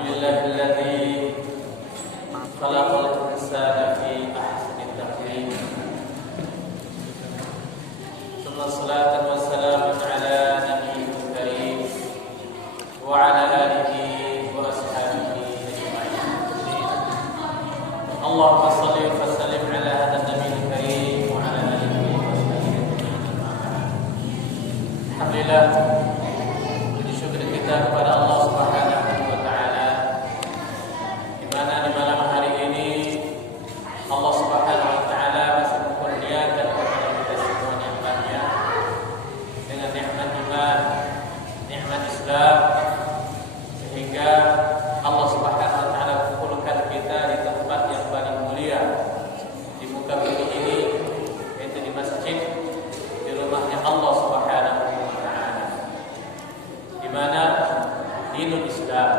Alhamdulillahilladzi khalaqal insana fi ahsani taqwim. Salatu wassalamu ala nabiyyil karim wa ala alihi wa ashabihi ajma'in. Allahumma shalli wa sallim ala hadzal nabiyil karim wa ala alihi wa ashabihi ajma'in. Alhamdulillah, puji syukur kita kepada Allah Subhanahu wa taala, di mana di malam hari ini Allah Subhanahu wa taala masih memperlihatkan kepada kita semua nikmat-Nya dengan nikmat iman, nikmat Islam, sehingga Allah Subhanahu wa taala kumpulkan kita di tempat yang paling mulia di muka bumi ini, yaitu di masjid, di rumahnya Allah Subhanahu wa taala, di mana dinul Islam,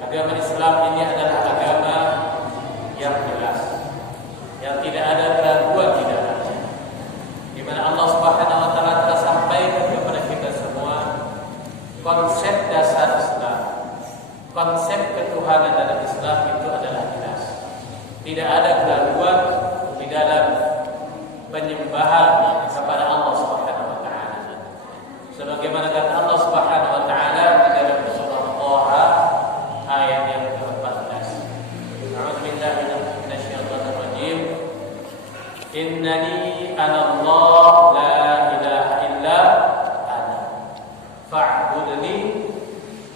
agama Islam ini adalah agama yang jelas, yang tidak ada keraguan di dalamnya, di mana Allah Subhanahu wa taala telah sampaikan kepada kita semua konsep dasar Islam. Konsep ketuhanan dalam Islam itu adalah jelas. Tidak ada keraguan di dalam penyembahan kepada Allah Subhanahu wa taala. Sebagaimana kata Allah Subhanahu wa taala di dalam surah Taha ayat yang ke-14. A'udzubillahi minasyaitonir rajim. Innani anallahu la ilaha illa ana fa'budni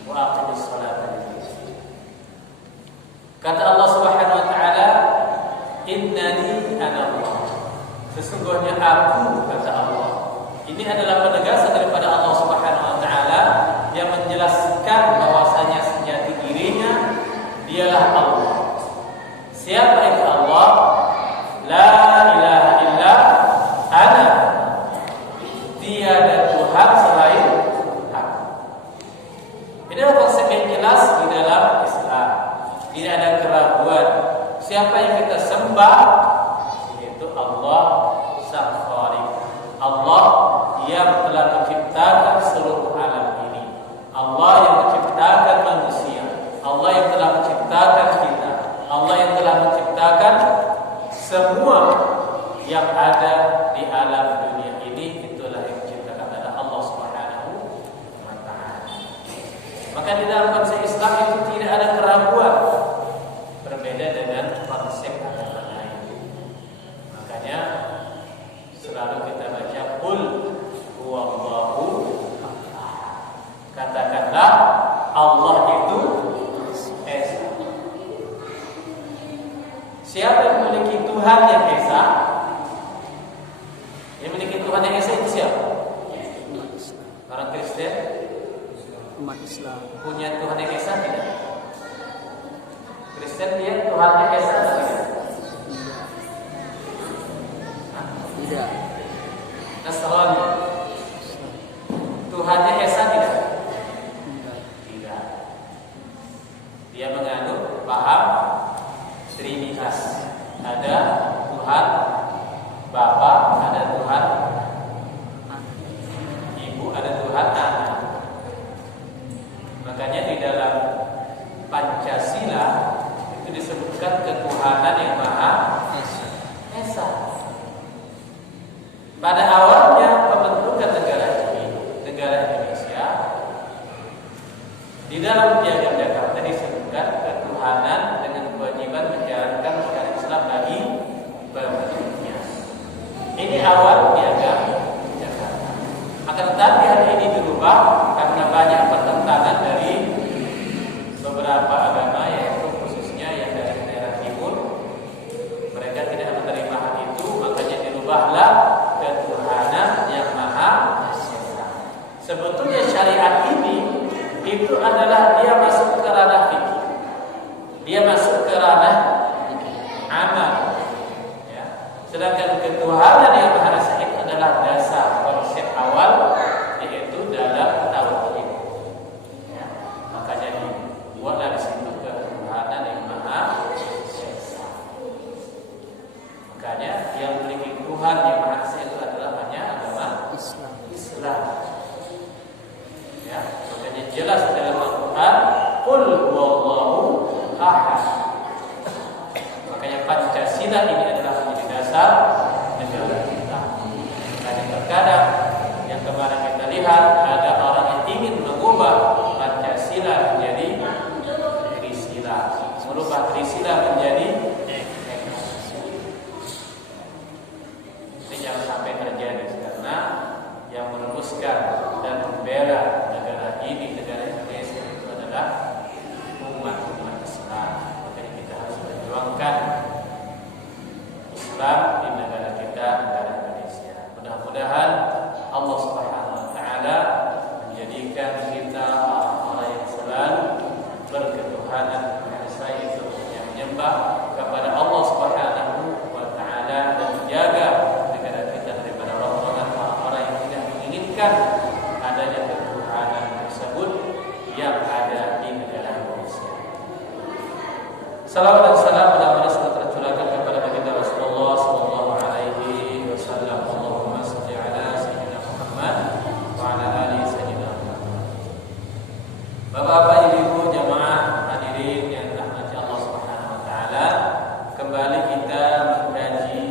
wa aqimis sholata li dzikri. Kata Allah Subhanahu wa taala, innani anallah, sesungguhnya aku, kata Allah. Ini adalah penegasan daripada Allah Subhanahu wa taala yang menjelaskan bahwasanya sejati dirinya dialah Allah. Siapa itu Allah? La ilaha illa ana, tiada Tuhan selain aku. Ini adalah konsep yang jelas di dalam Islam. Tidak ada keraguan. Siapa yang kita sembah? Yaitu Allah Sang Khaliq, Allah yang telah menciptakan seluruh alam ini, Allah yang menciptakan manusia, Allah yang telah menciptakan kita, Allah yang telah menciptakan semua yang ada di alam dunia ini. Itulah yang menciptakan adalah Allah Subhanahu wa taala. Maka di dalam konsep Islam itu tidak ada keraguan, berbeda dengan konsep agama lain. Makanya selalu kita baca qul huwallahu ahad. Katakanlah Allah itu esa. Siapa yang memiliki Tuhan yang esa? Yang memiliki Tuhan yang esa itu siapa? Orang Kristen? Umat Islam. Punya Tuhan yang esa tidak? Kristen dia Tuhan yang esa tidak? Tidak. Nasrani Tuhannya esa tidak? Tidak. Dia menganut paham Trinitas. Ada Tuhan Bapa, ada Tuhan Ibu, ada Tuhan Anak. Makanya di dalam Pancasila itu disebutkan ketuhanan yang Maha Esa. Pada awalnya pembentukan negara ini, negara Indonesia, di dalam Piagam Jakarta disebutkan ketuhanan dengan kewajiban menjalankan syariat Islam bagi penduduknya. Ini awal Piagam Jakarta. Akan tetapi hari ini dirubah karena banyak pertentangan dari beberapa agama, yaitu khususnya yang dari daerah timur. Mereka tidak menerima hal itu, makanya dirubahlah ketuhanan yang Maha Esa. Sebetulnya syariat ini itu adalah dia masuk ke ranah fikih, dia masuk ke ranah amal, ya. Sedangkan ketuhanan yang Maha Esa itu adalah dasar konsep awal, yaitu dalam tauhid, ya. Makanya dibuatlah di situ ketuhanan yang Maha Esa. Makanya yang memiliki Tuhan yang Maha Esa itu adalah hanya agama Islam. Ya, makanya jelas dalam Al-Quran sila menjadi ini jangan sampai terjadi, karena yang merumuskan dan membela negara ini, negara Indonesia itu adalah umat Islam. Makanya kita harus perjuangkan Islam di negara kita, negara Indonesia. Mudah-mudahan Allah Subhanahu wa taala menjadikan kita orang yang selalu berketuhanan Esa, itu yang menyembah kepada Allah Subhanahu wa taala dan menjaga negara kita daripada orang-orang yang tidak menginginkan adanya ketuhanan tersebut yang ada di negara Indonesia. Salawat dan salam mudah-mudahan selalu tercurahkan kepada baginda Rasulullah sallallahu alaihi wasallam. Allahumma shalli ala sayyidina Muhammad wa ala ali sayyidina Muhammad. Bapak-bapak, ibu-ibu, jamaah hadirin yang dirahmati Allah Subhanahu wa taala, kembali kita mengkaji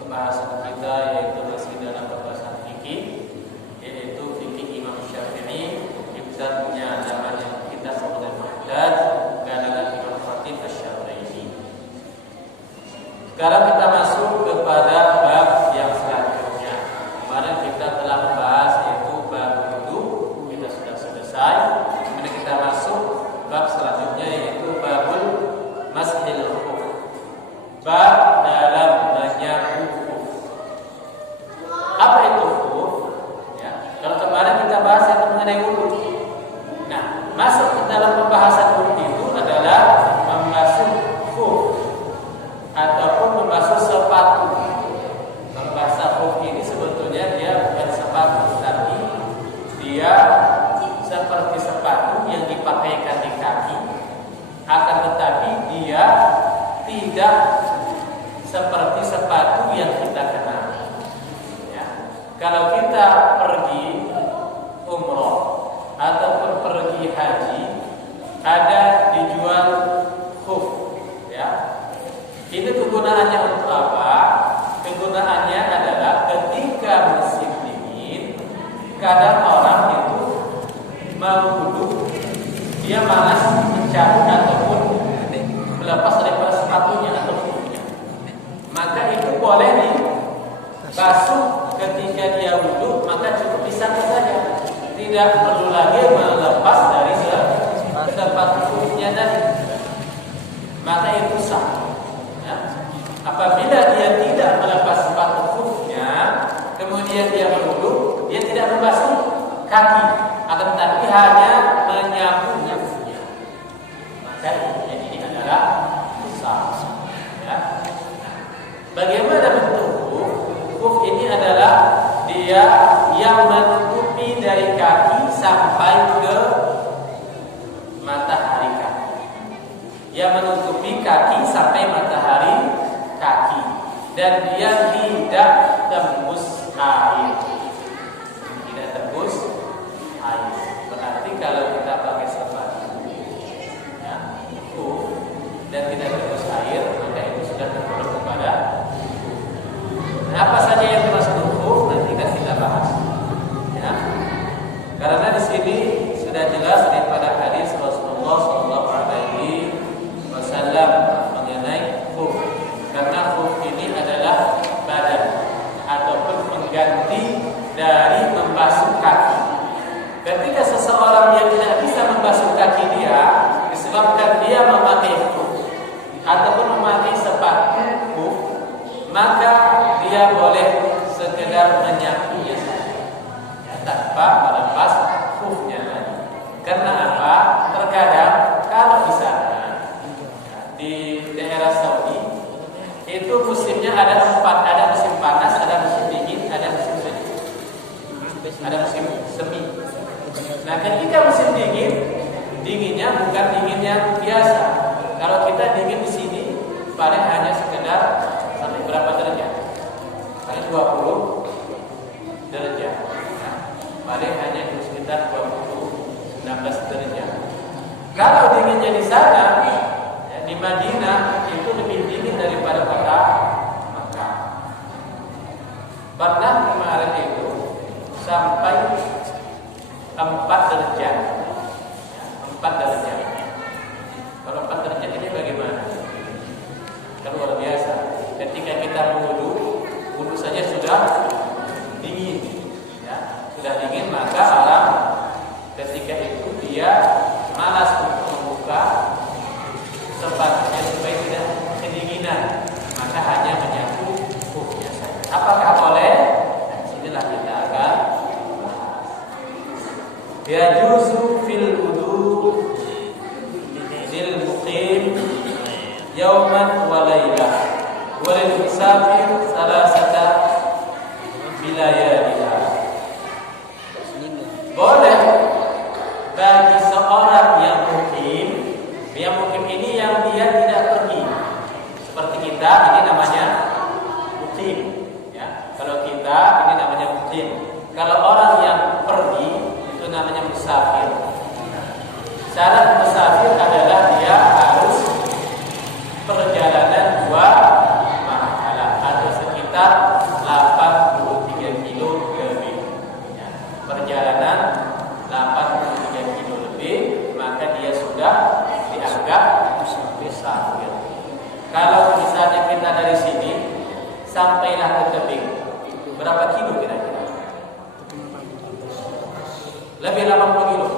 pembahasan kita, yaitu masih dalam pembahasan fikih, yaitu fikih Imam Syafi'i. Kitabnya namanya Kitab Al-Muhtad karangan Imam Khatib Asy-Syaraini. Sekarang kita masuk kepada bab yang selanjutnya. Kemarin kita telah membahas yaitu bab wudu, kita sudah selesai. Kemudian kita masuk bab selanjutnya yaitu babul mashil khuf. Bab dalam menyapu khuf. Apa itu khuf? Ya, kalau kemarin kita bahas itu mengenai wudu. Nah, masuk ke dalam pembahasan khuf itu adalah membasuh khuf ataupun membasuh sepatu. Kalau bahasa khuf ini sebetulnya dia bukan sepatu, tapi dia seperti sepatu yang dipakaikan di kaki, akan tetapi dia tidak seperti sepatu yang kita kenal. Ya. Kalau kita pergi umroh ataupun pergi haji, ada dijual khuf. Ya. Ini kegunaannya untuk apa? Kegunaannya adalah ketika musim dingin, kadang orang itu mau wudu, dia malas mencabut ataupun melepas daripada sepatunya atau khufnya. Maka itu boleh dibasuh ketika dia wudu, maka cukup disapu saja. Tidak perlu lagi melepas dari sepatu khufnya tadi. Maka itu sah. Ya. Apabila dia tidak melepas sepatu khufnya, kemudian dia berwudu, dia tidak membasuh kaki, akan tetapi hanya menyapunya. Maka ini adalah sah. Ya. Bagaimana bentuk khuf? Khuf ini adalah dia yang menutupi dari kaki sampai ke matahari kaki. Yang menutupi kaki sampai matahari kaki, dan dia tidak tembus air. Tidak tembus air. Berarti kalau kita pakai sepatu, ya, dan tidak tembus air, maka itu sudah termasuk kepada. Apa saja yang termasuk khuf nanti kan kita bahas. Ya. Karena di sini sudah jelas daripada hadis Rasulullah sallallahu alaihi wasallam mengenai khuf. Karena khuf ini adalah badan ataupun pengganti dari membasuh kaki. Ketika seseorang yang tidak bisa membasuh kaki dia disebabkan dia memakai khuf ataupun memakai sepatu khuf, maka dia boleh sekedar menyapunya ya, tanpa melepas khufnya. Karena apa? Terkadang kalau di sana di daerah Saudi itu musimnya ada 4, ada musim panas, ada musim dingin, ada musim semi. Ada musim semi. Nah, ketika musim dingin, dinginnya bukan dingin yang biasa. Kalau kita dingin di sini paling hanya sekedar sampai berapa derajat? Paling 20 derajat. Nah, paling hanya sekitar 19 derajat. Kalau dinginnya di sana, ya, di Madinah itu lebih dingin daripada kota Makkah. Pernah kemarin itu sampai 4 derajat. Ya, 4 derajat. Kalau 4 derajat ini bagaimana? sepatunya supaya tidak kedinginan, maka hanya menyapu kufnya saja. Apakah boleh? Nah, disinilah kita akan bahas. Yajuzu fil wudu lil muqim yauman wa lailah wa lil musafir salasata bilayaliha. Boleh bagi seorang yang mukim ini yang dia tidak pergi. Seperti kita, ini namanya mukim. Ya, kalau kita ini namanya mukim. Kalau orang yang pergi itu namanya musafir. Syarat musafir adalah dia harus perjalanan 2 marhalah atau sekitar 83 kilo lebih. Ya, perjalanan 83 kilo lebih, maka dia sudah dianggap musafir. Kalau misalnya kita dari sini sampailah ke tebing, berapa kilo kira-kira? Lebih 80 kilo.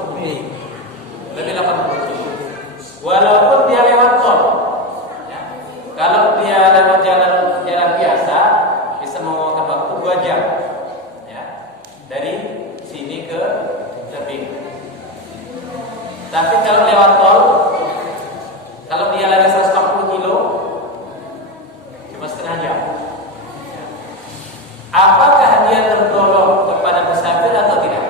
Lebih 80 kilo. Walaupun dia lewat tol. Ya. Kalau dia lewat jalan biasa bisa memakan waktu 2 jam. Ya. Dari sini ke tebing. Tapi kalau lewat tol, kalau dia lari 140 kilo, cuma setengah jam. Apakah dia tergolong kepada musafir atau tidak?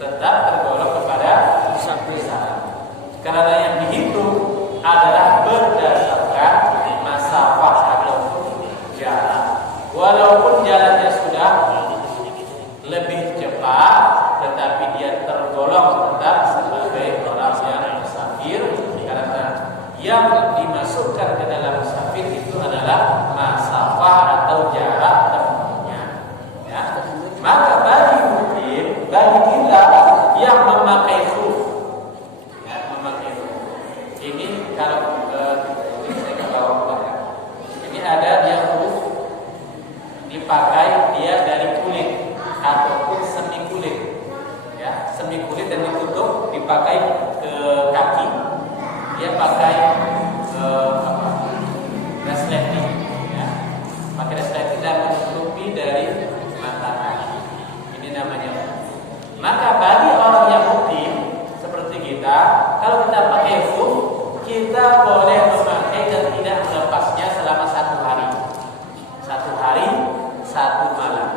Tetap tergolong kepada musafir. Karena yang dihitung adalah berdasarkan masafah atau jalan. Walaupun jalannya sudah lebih cepat, tetapi dia tergolong tetap sebagai orang yang musafir, karena yang dimasukkan ke dalam musafir itu adalah masafah atau jarak tempuhnya. Ya. Maka bagi mukim, bagi kita yang memakai khuf, ya, memakai khuf. Ini kalau ini saya ke bawah. Ini ada yang khuf dipakai dia dari kulit ataupun semi kulit. Ya, semi kulit dan ditutup, dipakai ke kaki. Dia pakai resleting, ya, pakai resleting dan menutupi dari mata kaki. Ini namanya. Maka bagi orang yang mukim seperti kita, kalau kita pakai khuf, kita boleh memakai dan tidak melepasnya selama 1 hari. 1 hari, 1 malam.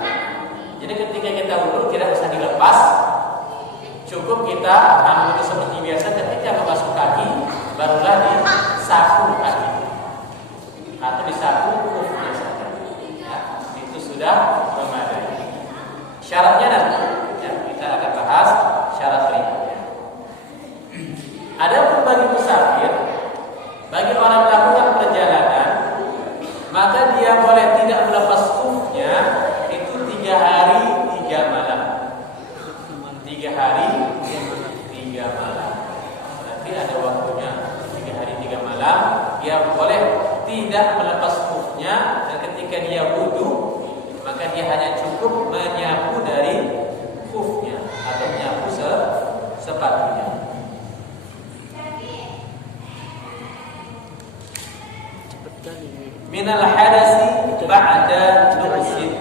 Jadi ketika kita wudu tidak usah dilepas. Cukup kita ambil seperti biasa, ketika membasuh kaki barulah disapu kaki atau disapu kufnya saja. Ya, itu sudah memadai. Syaratnya nanti ya, kita akan bahas syarat berikutnya. Adapun bagi musafir, bagi orang yang melakukan perjalanan, maka dia boleh tidak melepas kufnya itu 3 hari 3 malam. 3 hari 3 malam. Berarti ada waktunya 3 hari 3 malam. Dia boleh tidak melepas kufnya, dan ketika dia wudu maka dia hanya cukup menyapu dari kufnya atau menyapu sepatunya. Minal hadasi ba'da nusin.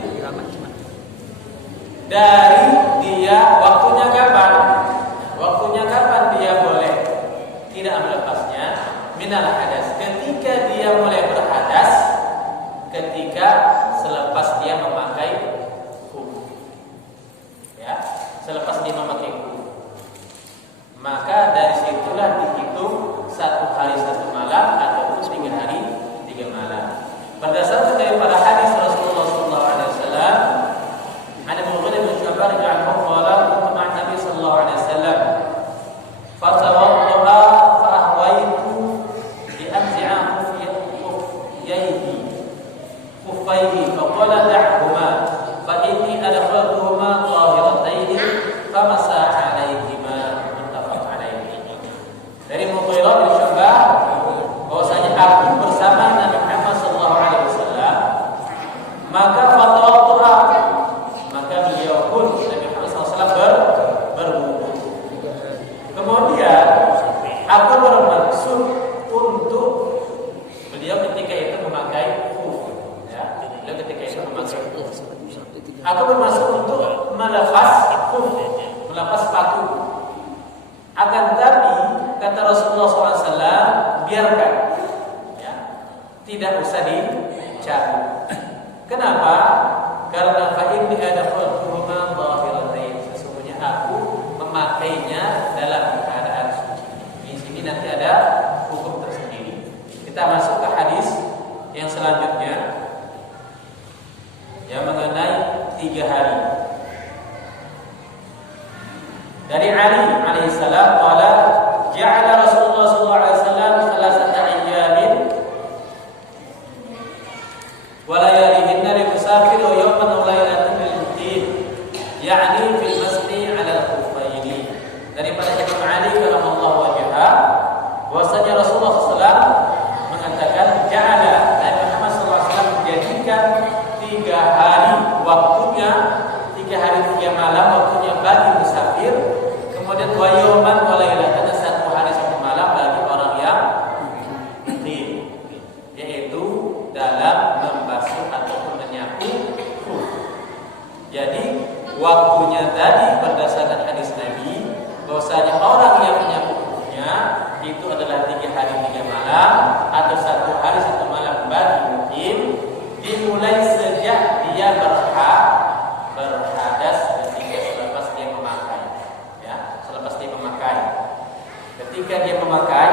Dari dia waktunya kapan? Waktunya kapan dia boleh tidak melepasnya? Minal hadas, ketika dia mulai berhadas, ketika selepas dia memakai khuf. Ya, selepas dia memakai khuf. Maka dari situlah dihitung 1 hari 1 malam ataupun 3 hari 3 malam. Berdasarkan daripada hadis Rasulullah SAW, ada Mughirah bin Syu'bah radhiyallahu anhu qala Nabi sallallahu alaihi wasallam fatawadda fa ahwaitu bi anzi'ahu fi khuffayhi fa qala da'huma fa inni adkhaltuhuma tahiratayn famasa 'alaihima muttafaq alaihi. Dari Mughirah bin Syu'bah bahwasanya aku bersama Nabi Muhammad sallallahu alaihi wasallam, maka fatawadda, maka beliau pun Nabi Muhammad SAW berwudu. Kemudian aku kata Rasulullah SAW, biarkan, ya, tidak usah dicabut. Kenapa? Karena fa'inni adkhaltuhuma dhahiratain, sesungguhnya aku memakainya dalam keadaan suci. Di sini nanti ada hukum tersendiri. Kita masuk ke hadis yang selanjutnya, yang mengenai 3 hari. Dari Ali alaihissalam, qala ja'ala Rasulullah sallallahu alaihi wasallam salasata ayyamin wa layalihinna lil musafir wa yawman wa laylatan lil muqim, yakni fil masni 'ala al-khuffaini. Daripada Imam Ali rahimallahu wajha, bahwasanya Rasulullah SAW mengatakan ja'ala, Nabi Muhammad SAW menjadikan 3 hari waktunya, 3 hari 3 malam waktunya bagi musafir, kemudian wa yawman wa laylatan, 1 hari 1 malam bagi orang yang muqim, yaitu dalam membasuh ataupun menyapu khuf. Jadi waktunya tadi berdasarkan hadis Nabi bahwasanya orang yang menyapu khufnya itu adalah 3 hari 3 malam atau 1 hari 1 malam bagi muqim, dimulai sejak dia berhadas ketika selepas dia memakai, ya, selepas dia memakai. Ketika dia memakai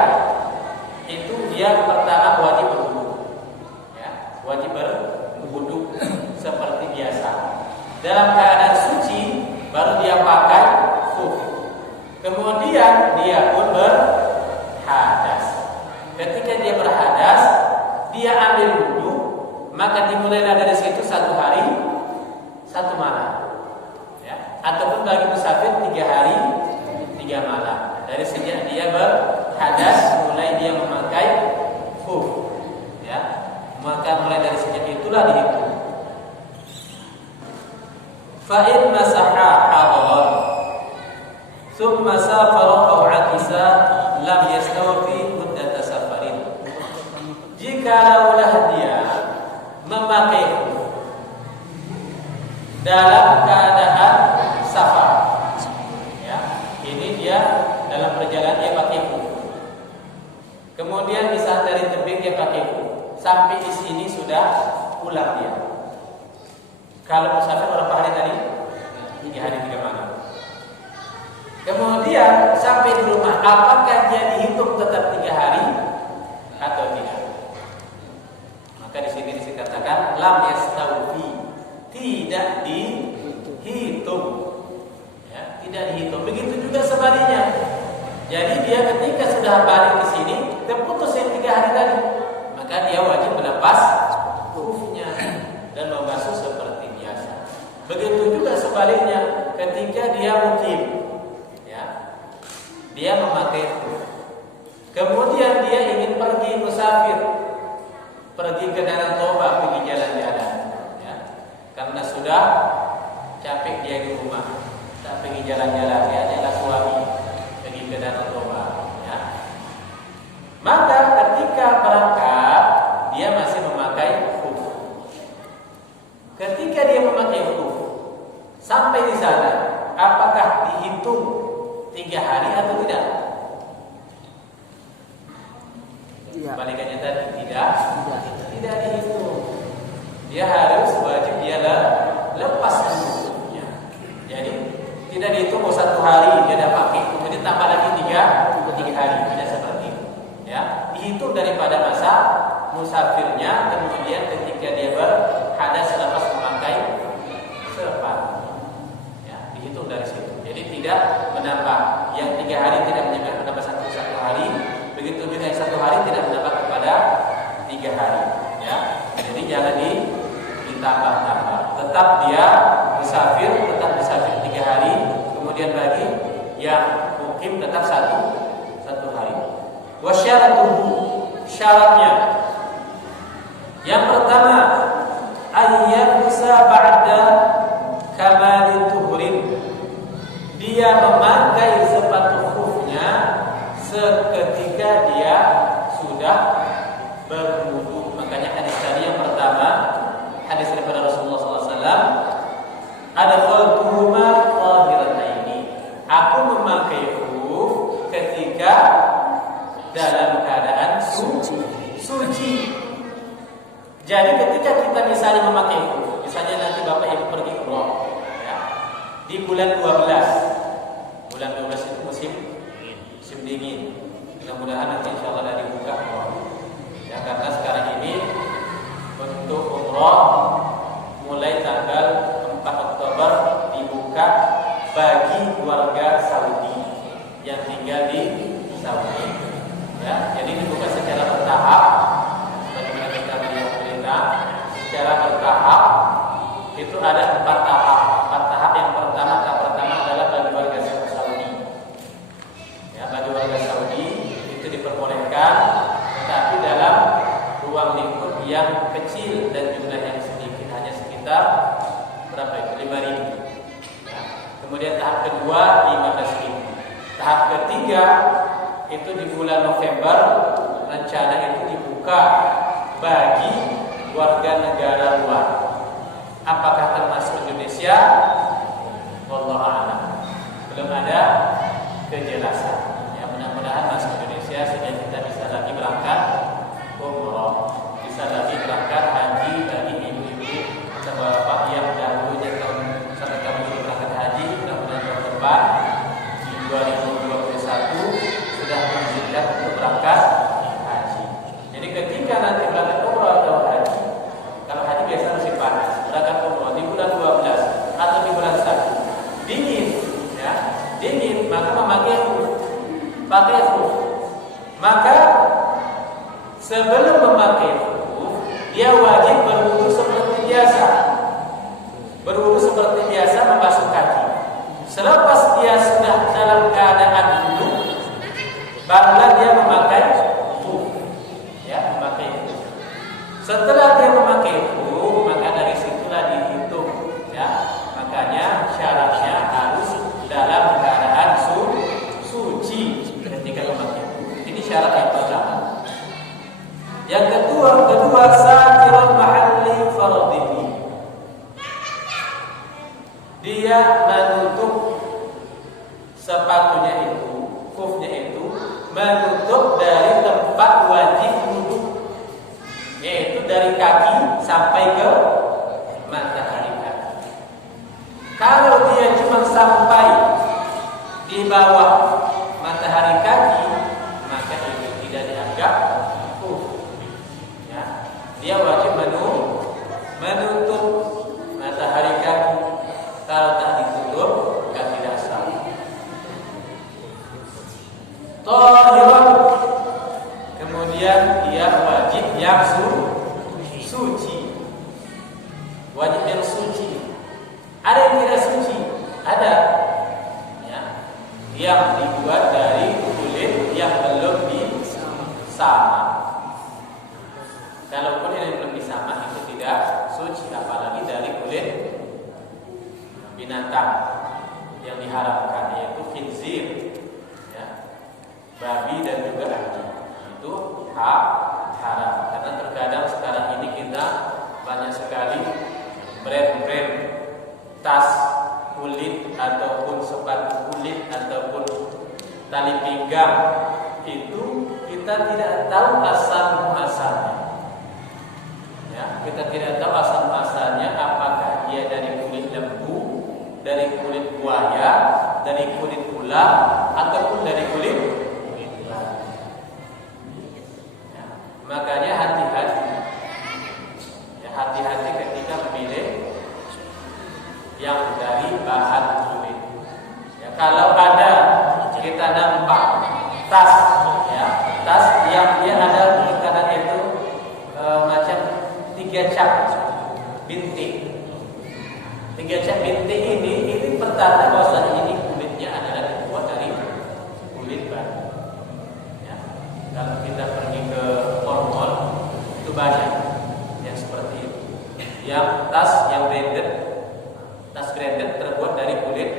itu dia pertama wajib berwudu, ya, wajib berwudu seperti biasa. Dalam keadaan suci baru dia pakai khuf. Kemudian dia pun berhadas. Ketika dia berhadas, dia ambil wudu, maka dimulailah dari situ 1 hari 1 malam, ya, ataupun bagi musafir 3 hari 3 malam. Dari sejak dia berhadas mulai dia memakai khuf, ya, maka mulai dari sejak itulah dihitung. Fa in masaha hadaran thumma safara aw akisa lam yastawfi muddat safarin. Jikalaulah dia memakai khuf dalam keadaan safar, ya, ini dia dalam perjalanan dia pakai khuf. Kemudian di saat dari tebing dia pakai khuf, sampai di sini sudah pulang dia. Kalau musafir berapa hari tadi? 3 hari 3 malam. Kemudian sampai di rumah, apakah dia dihitung tetap 3 hari atau tidak? Maka di sini dikatakan lam yastawfi, tidak dihitung, ya, tidak dihitung. Begitu juga sebaliknya. Jadi dia ketika sudah balik ke sini terputus yang 3 hari tadi, maka dia wajib melepas khufnya dan membasuh seperti biasa. Begitu juga sebaliknya ketika dia mukim, ya, dia memakai khuf. Kemudian dia ingin pergi musafir, pergi ke Danau Toba, pergi jalan-jalan, ya, karena sudah capek dia di rumah, tak pergi jalan-jalan, dia adalah suami, pergi ke Danau Toba, ya. Maka ketika berangkat dia masih memakai khuf. Ketika dia memakai khuf sampai di sana, apakah dihitung 3 hari atau tidak? Balikannya tadi tidak dihitung. Dia harus wajib dia lepas khufnya. Jadi tidak dihitung 1 hari dia dah pakai, kemudian tambah lagi 3 hari, tidak seperti itu. Ya, dihitung daripada masa musafirnya, kemudian ketika dia berhadas selepas memakai sepatu, ya, dihitung dari situ. Jadi tidak menambah yang 3 hari, tidak menambah satu hari. Begitu juga yang 1 hari tidak menambah kepada 3 hari, ya. Jadi jangan ditambah-tambah. Tetap dia musafir, tetap musafir 3 hari. Kemudian bagi yang mukim tetap satu hari. Wasyaratuhu, syaratnya yang pertama ayat bisa ba'da kamali tuhrin, dia memakai sepatu khufnya seketika dia sudah berwudu. Makanya hadis tadi yang pertama, hadis daripada Rasulullah SAW, adkhaltuhuma tahirataini, aku memakai khuf ketika dalam keadaan suci. Jadi ketika kita misalnya memakai khuf, misalnya nanti Bapak Ibu pergi umroh, ya, di bulan 12. Bulan 12 itu musim dingin. Mudah-mudahan nanti insya Allah ada dibuka ya, karena sekarang ini untuk umroh mulai tanggal 4 Oktober dibuka bagi warga Saudi yang tinggal di Saudi ya. Jadi dibuka secara bertahap bagaimana kita melihat berita secara bertahap. Itu ada 4 tahap. Yang pertama adalah bagi warga Saudi ya, bagi warga Saudi itu diperbolehkan, tetapi dalam ruang lingkup yang kecil dan jumlah yang sedikit, hanya sekitar berapa itu? 5.000 ya. Kemudian tahap kedua 15.000. Tahap ketiga itu di bulan November, rencana itu dibuka bagi warga negara luar. Apakah termasuk Indonesia? Wallahu a'lam. Belum ada kejelasan. Ya, mudah-mudahan masuk Indonesia sehingga kita bisa lagi berangkat umroh, bisa lagi berangkat haji bagi ibu-ibu atau bapak yang dahulunya sampai tahun ini berangkat haji. Mudah-mudahan tahun depan di 2021 sudah mengizinkan untuk berangkat haji. Jadi ketika nanti berangkat umroh atau haji, kalau haji biasa musim panas, berangkat umroh di bulan 12 atau di bulan 1 dingin, ya, dingin, maka memakai khuf. Maka sebelum memakai khuf, dia wajib berwudu seperti biasa. Berwudu seperti biasa, membasuh kaki. Selepas dia sudah dalam keadaan wudu, barulah dia memakai khuf. Ya, memakai khuf. Setelah dia memakai khuf, maka dari situlah dihitung, ya. Makanya syaratnya harus dalam keadaan suci ketika memakai. Ini syarat yang pertama. Yang kedua satirul mahalli fardhihi. Dia menutup sepatunya itu, khufnya itu menutup dari tempat wajib wudu, yaitu dari kaki sampai ke matahari. Kalau dia cuma sampai di bawah matahari kaki, maka itu tidak dianggap khuf. Ya, dia wajib menutup matahari kaki. Kalau tak ditutup, maka tidak sah. Tahirun, kemudian dia wajib yang suci. Wajib yang suci. Ada yang tidak suci, ada ya, yang dibuat dari kulit yang belum disama. Kalaupun yang belum disama itu tidak suci, apalagi dari kulit binatang yang diharamkan, yaitu khinzir, ya, babi dan juga anjing. Itu haram. Karena terkadang sekarang ini kita banyak sekali brand-brand tas kulit ataupun sepatu kulit ataupun tali pinggang, itu kita tidak tahu asal muasalnya. Ya, kita tidak tahu asal muasalnya, apakah dia dari kulit lembu, dari kulit buaya, dari kulit ular, ataupun dari kulit babi. Ya, makanya hati-hati. Ya, hati-hati ketika memilih yang dari bahan kulit. Ya, kalau ada kita nampak tas, ya, tas yang dia ada karena itu macam 3 cap bintik. 3 cap bintik ini pertanda bahwa ini kulitnya adalah dibuat dari kulit babi. Ya, kalau kita pergi ke mall itu banyak yang seperti itu. Yang tas yang branded. Tas branded terbuat dari kulit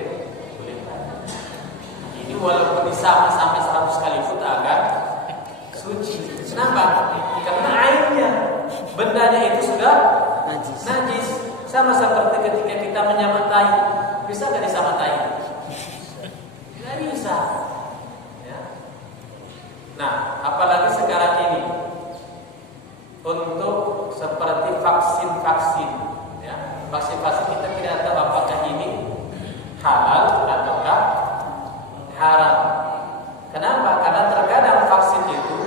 babi. Ini walaupun disama sampai 100 kali pun agak suci. Kenapa? Karena airnya, bendanya itu sudah najis. Sama seperti ketika kita menyamatai. Bisa nggak disamatai? Nggak bisa. Ya. Nah, apalagi sekarang ini untuk seperti vaksin-vaksin, ya, vaksin-vaksin kita tidak tahu apakah ini halal ataukah haram. Kenapa? Karena terkadang vaksin itu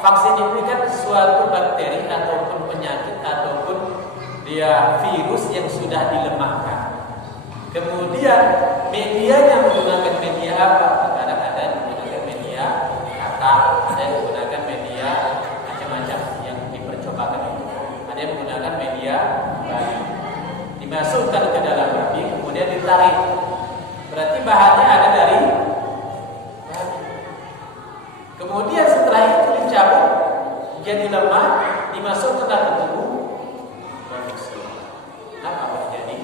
vaksin ini kan suatu bakteri ataupun penyakit ataupun dia virus yang sudah dilemahkan. Kemudian medianya menggunakan media apa? Kadang ada yang menggunakan media kata, ada yang menggunakan media macam-macam yang dipercobakan itu. Ada yang menggunakan media bayi. Dimasukkan ke dalam babi, kemudian ditarik. Berarti bahannya ada dari babi. Kemudian setelah itu dicabut, jadi lemah, dimasukkan ke tubuh manusia. Apa terjadi?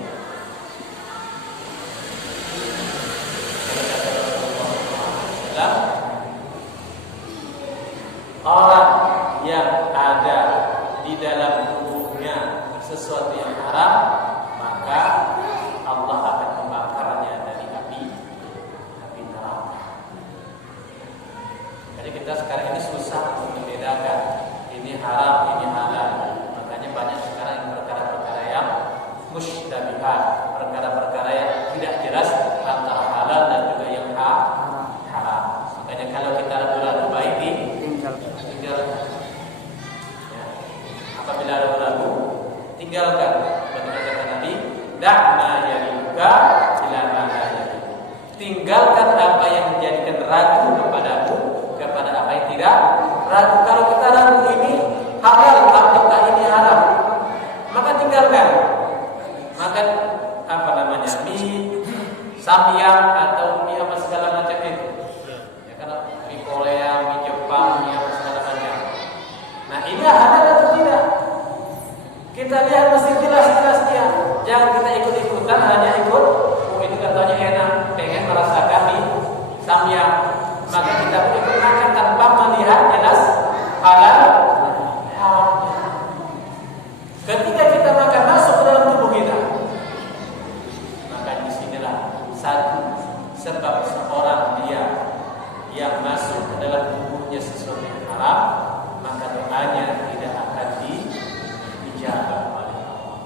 Orang yang ada di dalam tubuhnya sesuatu yang haram, maka Allah akan membakarnya dari api neraka. Jadi kita sekarang ini susah untuk membedakan ini haram, ini halal. Makanya banyak sekarang yang perkara-perkara yang musytabihat, perkara-perkara yang tidak jelas antara halal dan juga yang haram. Makanya kalau kita ragu-ragu baik tinggalkan. Ya. Apabila ragu-ragu, tinggalkan. Bagaimana kata Nabi, da'ma yalimuka ila ma la yalimuka. Tinggalkan apa yang menjadikan ragu kepadamu kepada apa yang tidak ragu. Kalau kita ragu ini halal ataukah ini haram, maka tinggalkan. Makan apa namanya, mie samyang atau mie apa segala macam itu. Ya kan, mie Korea, mie Jepang, mie apa segala macam. Nah, ini halal atau tidak? Kita lihat mesti jelas-jelas dia. Jangan kita ikut-ikutan hanya ikut, oh ini katanya enak, pengen merasakan mie samyang. Maka kita pun ikut makan tanpa melihat jelas halal haramnya. Ketika kita makan masuk ke dalam tubuh kita, maka disinilah satu sebab seorang dia yang masuk ke dalam tubuhnya sesuatu yang haram, maka doanya tidak akan dijabah oleh Allah.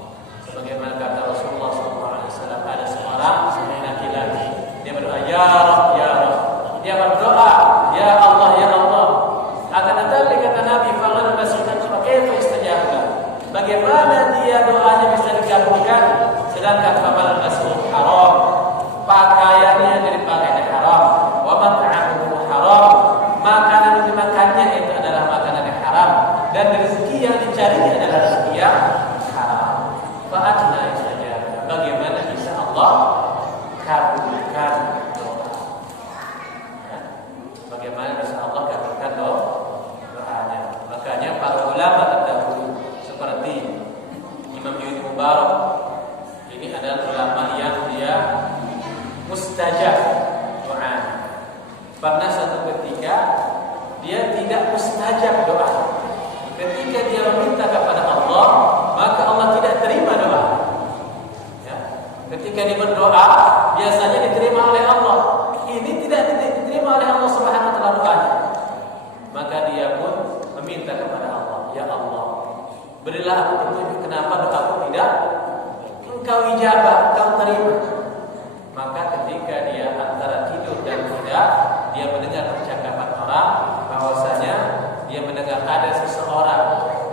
Sebagaimana kata Rasulullah SAW, ada seorang laki-laki, dia berdoa, Ya Rabb, Ya Rabb. Dia berdoa, Ya Allah, Ya Allah. Akan tetapi kata Nabi, "Faqad basitan kaifa istajabah." Bagaimana dia doanya bisa dikabulkan sedangkan faqad basitan haram, pakaiannya dari pakaian haram, wa mat'amuhu haram, makanan yang dimakannya itu adalah makanan yang haram, dan rezeki yang dicarinya adalah rezeki yang haram. Fa anna istajabah. Bagaimana bisa Allah kabulkan doa? Bagaimana bisa Allah kabulkan doanya? Makanya para ulama terdahulu seperti Imam Ibnu Mubarak, ini adalah ulama yang dia mustajab doa. Pernah satu ketika dia tidak mustajab doa. Ketika dia meminta kepada Allah, maka Allah tidak terima doa. Ya. Ketika dia berdoa, biasanya diterima oleh Allah. Ini tidak diterima oleh Allah Subhanahu wa taala doanya. Maka dia pun meminta kepada Allah, Ya Allah, berilah aku petunjuk kenapa doaku tidak Engkau ijabah, Engkau terima. Maka ketika dia antara tidur dan tidak, dia mendengar percakapan orang, bahwasanya dia mendengar ada seseorang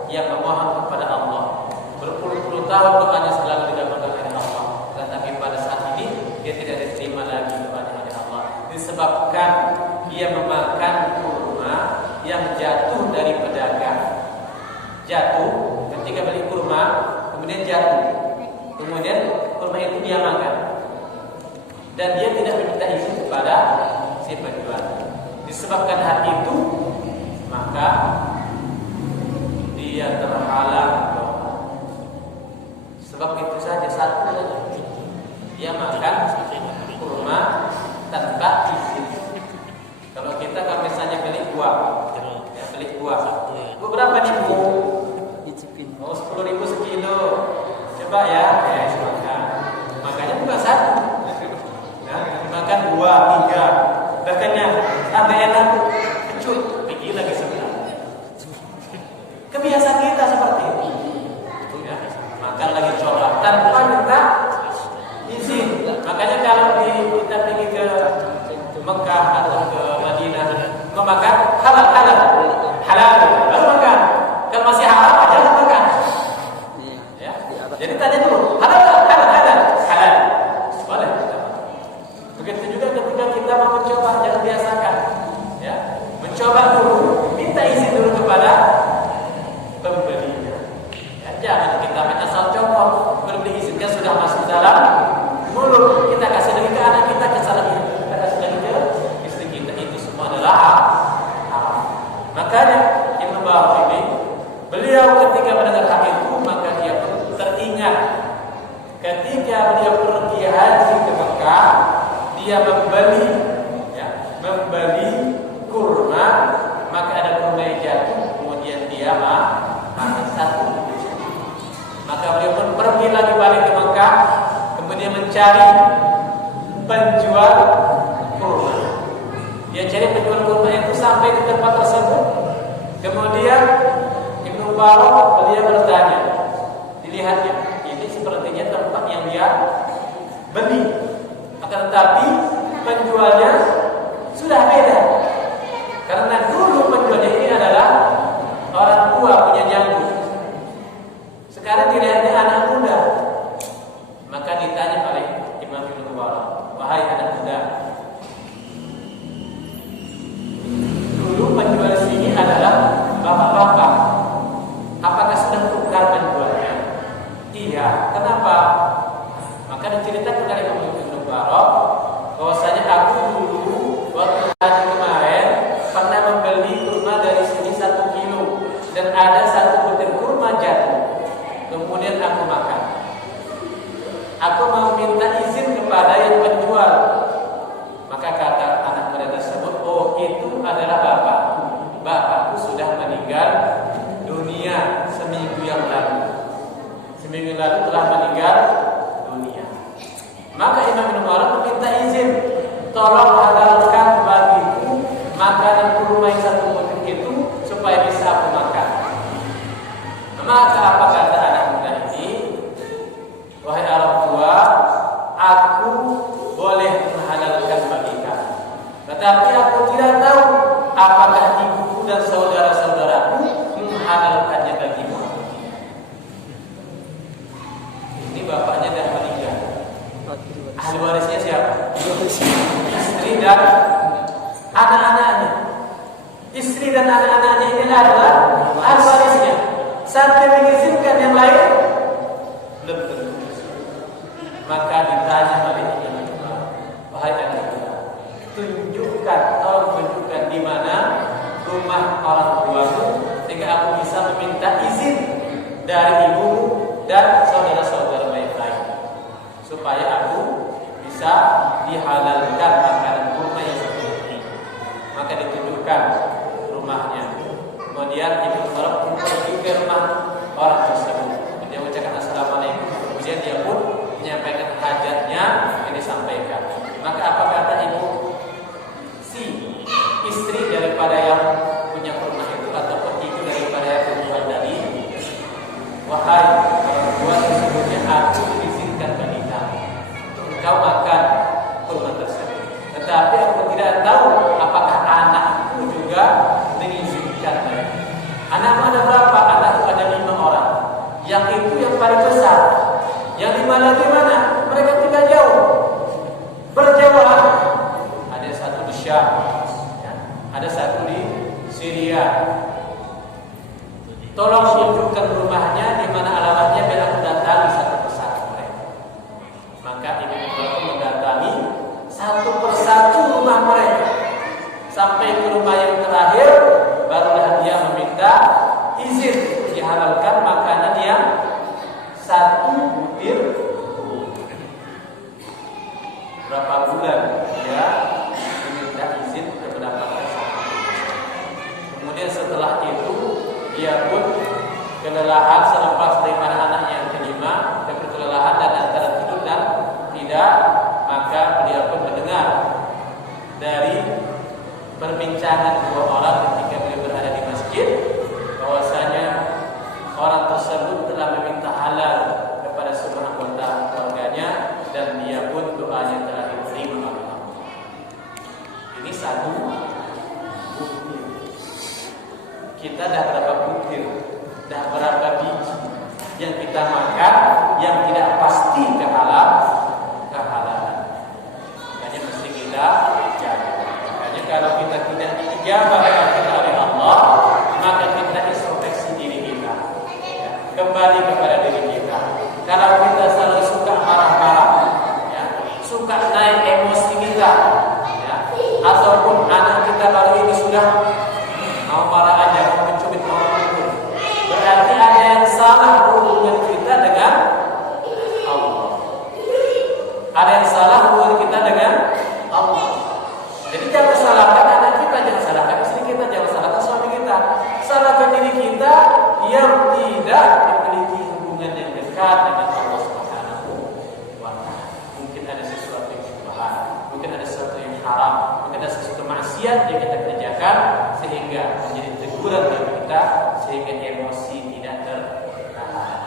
yang memohon kepada Allah. Berpuluh-puluh tahun doanya selalu dikabulkan oleh Allah, tetapi pada saat ini dia tidak diterima lagi doanya oleh Allah, disebabkan dia memakan kurma yang jatuh dari pedagang. Jatuh ketika beli kurma, kemudian jatuh, kemudian kurma itu dia makan, dan dia tidak meminta izin kepada si penjual. Disebabkan hal itu, maka dia terhalang doa. Sebab itu saja satu, dia makan kurma tanpa izin. Kalau kita misalnya beli buah, ya beli buah, berapa nih Bu? Oh 10.000 sekilo. Coba ya, silakan. Makanya bukan satu. Nah, makan 2, 3. Bahkan sampai enak makan halal, baru makan. Kalau masih haram jangan makan. Ya. Jadi tanya dulu, halal. Boleh. Begitu juga ketika kita mau mencoba, jangan biasakan. Ya. Mencoba dulu, minta izin dulu kepada pembelinya. Ya, jangan kita asal coba, belum diizinkan sudah masuk dalam mulut. Kita kasih lagi ke anak kita, kita kasih lagi ke istri kita. Itu semua adalah haram. Makanya Ibnu Battah ini, beliau ketika mendengar hal itu, maka dia pun teringat ketika beliau pergi haji ke Mekah, dia membeli kurma, maka ada kurma yang jatuh, kemudian dia makan satu. Maka beliau pun pergi lagi balik ke Mekah, kemudian mencari penjual kurma. Dia cari penjual kurma itu sampai di tempat tersebut. Kemudian Ibnu Battah beliau bertanya, dilihatnya ini sepertinya tempat yang dia beli, akan tetapi penjualnya sudah beda. Karena dulu penjualnya ini adalah orang tua punya janggut, sekarang dilihatnya anak muda. Maka ditanya oleh Imam Ibnu Battah, wahai anak muda, dulu penjual sini adalah bapak-bapak, apakah sudah tukar penjualnya? Iya. Kenapa? Maka diceritakan dari Imam Ibnu Battah bahwasanya aku dulu waktu haji kemarin pernah membeli kurma dari sini 1 kilo dan ada 1 butir kurma jatuh. Kemudian aku makan. Aku mau minta izin kepada yang penjual. Maka kata anak muda tersebut, oh itu adalah bapakku. Bapakku sudah meninggal dunia seminggu yang lalu. Seminggu lalu telah meninggal dunia. Maka Imam Ibnu Battah meminta izin, tolong halalkan bagiku makanan kurma yang 1 butir itu supaya bisa aku makan. Maka apa kata anak muda ini? Wahai orang tua, aku boleh menghalalkan bagi kamu, tetapi aku tidak tahu apakah ibuku dan saudara-saudaraku menghalalkannya bagimu. Ini bapaknya dah meninggal. Ahli warisnya siapa? Istri dan anak-anaknya. Istri dan anak-anaknya ini adalah ahli warisnya. Sampai mengizinkan yang lain belum tentu. Maka ditanya oleh Imam Ibnu Battah, wahai anak muda, tolong tunjukkan di mana rumah orang tuamu sehingga aku bisa meminta izin dari ibumu dan saudara-saudara yang lain supaya aku bisa dihalalkan makanan kurma yang seperti ini. Maka ditunjukkan rumahnya. Kemudian Ibnu Battah pergi ke rumah orang tersebut. Dia mengucapkan assalamualaikum. Kemudian dia pun menyampaikan hajatnya yang disampaikan. Maka apa kata ibu si istri daripada yang punya rumah itu ataupun ibu daripada yang penjual tadi? Wahai orang tua, sesungguhnya aku izinkan bagi kamu untuk engkau makan kurma tersebut. Tetapi aku tidak tahu apakah anakku juga mengizinkan. Anakmu ada berapa? Anakku ada 5 orang. Yang itu yang paling besar. Yang 5 lagi mana? Mereka tinggal jauh, berjauhan. Ada 1 di Syam, ada 1 di Syria. Tolong tunjukkan rumahnya, di mana alamatnya, biar aku datangi satu persatu mereka. Maka Ibnu Battah mendatangi satu persatu rumah mereka sampai ke rumah yang terakhir, barulah dia meminta izin dihalalkan makanan yang 1 butir. Berapa bulan dia meminta izin untuk mendapatkan 1 butir. Kemudian setelah itu dia pun kelelahan selepas daripada anaknya yang kelima, dia kelelahan dan antara tidur dan tidak, maka dia pun mendengar dari perbincangan 2 orang ketika beliau berada di masjid bahwasanya orang tersebut telah meminta halal kepada semua anggota keluarganya dan dia pun doanya telah diterima oleh Allah. Ini 1 bukti kita dah berapa butir, dah berapa biji yang kita makan yang tidak pasti kehalalan. Makanya mesti kita jaga. Makanya kalau kita tidak dijabah oleh Allah, maka kita introspeksi diri kita, ya, kembali kepada diri kita. Kalau kita selalu suka marah-marah, ya, suka naik emosi kita, ya, ataupun anak kita baru ini sudah mau marah aja, mau mencubit orang itu, berarti ada yang salah hubungan kita dengan Allah. Ada yang salah hubungan kita dengan Allah. Jadi jangan salahkan anak kita, jangan salahkan istri kita, jangan salahkan suami kita, salahkan diri kita yang tidak memiliki hubungan yang dekat dengan Allah Subhanahu wa Ta'ala. Mungkin ada sesuatu yang subhan, mungkin ada sesuatu yang haram, mungkin ada sesuatu maksiat yang kita kerjakan sehingga menjadi teguran bagi kita, sehingga emosi tidak tertahan.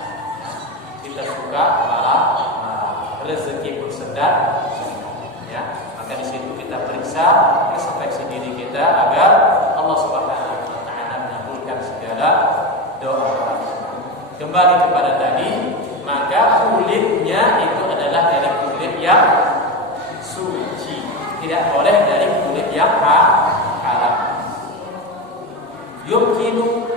Kita suka marah, rezeki pun sedang, ya. Maka di situ kita periksa introspeksi diri kita agar Allah Subhanahu wa Ta'ala mengabulkan segala doa. Kembali kepada tadi, maka kulitnya itu adalah dari kulit yang suci, tidak boleh dari kulit yang haram. Yumkinu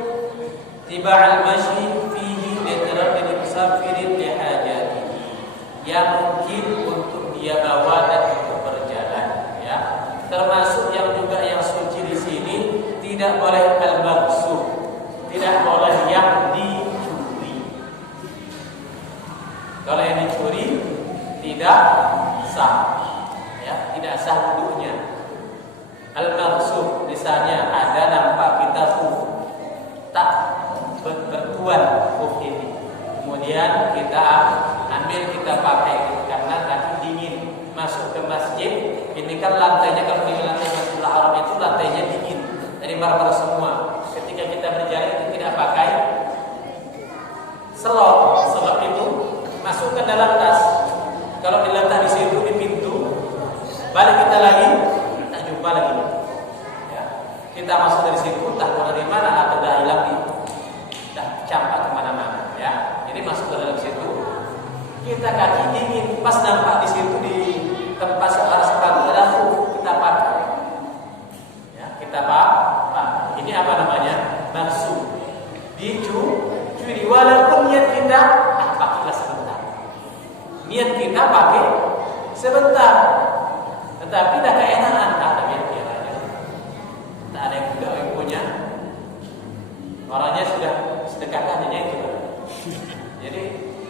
tiba'al mashi fihi litaraddid musafirin li hajatihi, yang mungkin untuk dia bawa dan untuk berjalan, ya. Termasuk yang juga yang suci di sini tidak boleh al-maghsub, tidak boleh yang dicuri. Kalau yang dicuri tidak sah, ya, tidak sah wudunya. Al-maghsub misalnya ada nampak kita tak bertuan ini, kemudian kita ambil, kita pakai karena kaki dingin. Masuk ke masjid, ini kan lantainya, kalau di lantai Masjidil Haram itu lantainya dingin dari marmer semua. Ketika kita berjalan itu tidak pakai selop itu masuk ke dalam tas. Kalau diletak di situ di pintu, balik kita lagi tak jumpa lagi, ya. Kita masuk dari situ tak tahu dari mana, atau dah hilang dah campak kemana-mana, ya. Jadi masuk ke dalam situ, kita kaki dingin, pas nampak di situ di tempat sepatu ada kita pakai, ya, kita pakai. Ini apa namanya? Maksud dicuri, walaupun niat kita pakailah sebentar, niat kita pakai sebentar, tetapi dah keenakan, tak ada yang kiranya, tak ada yang juga yang punya, orangnya sudah sedekahkan aja itu. Jadi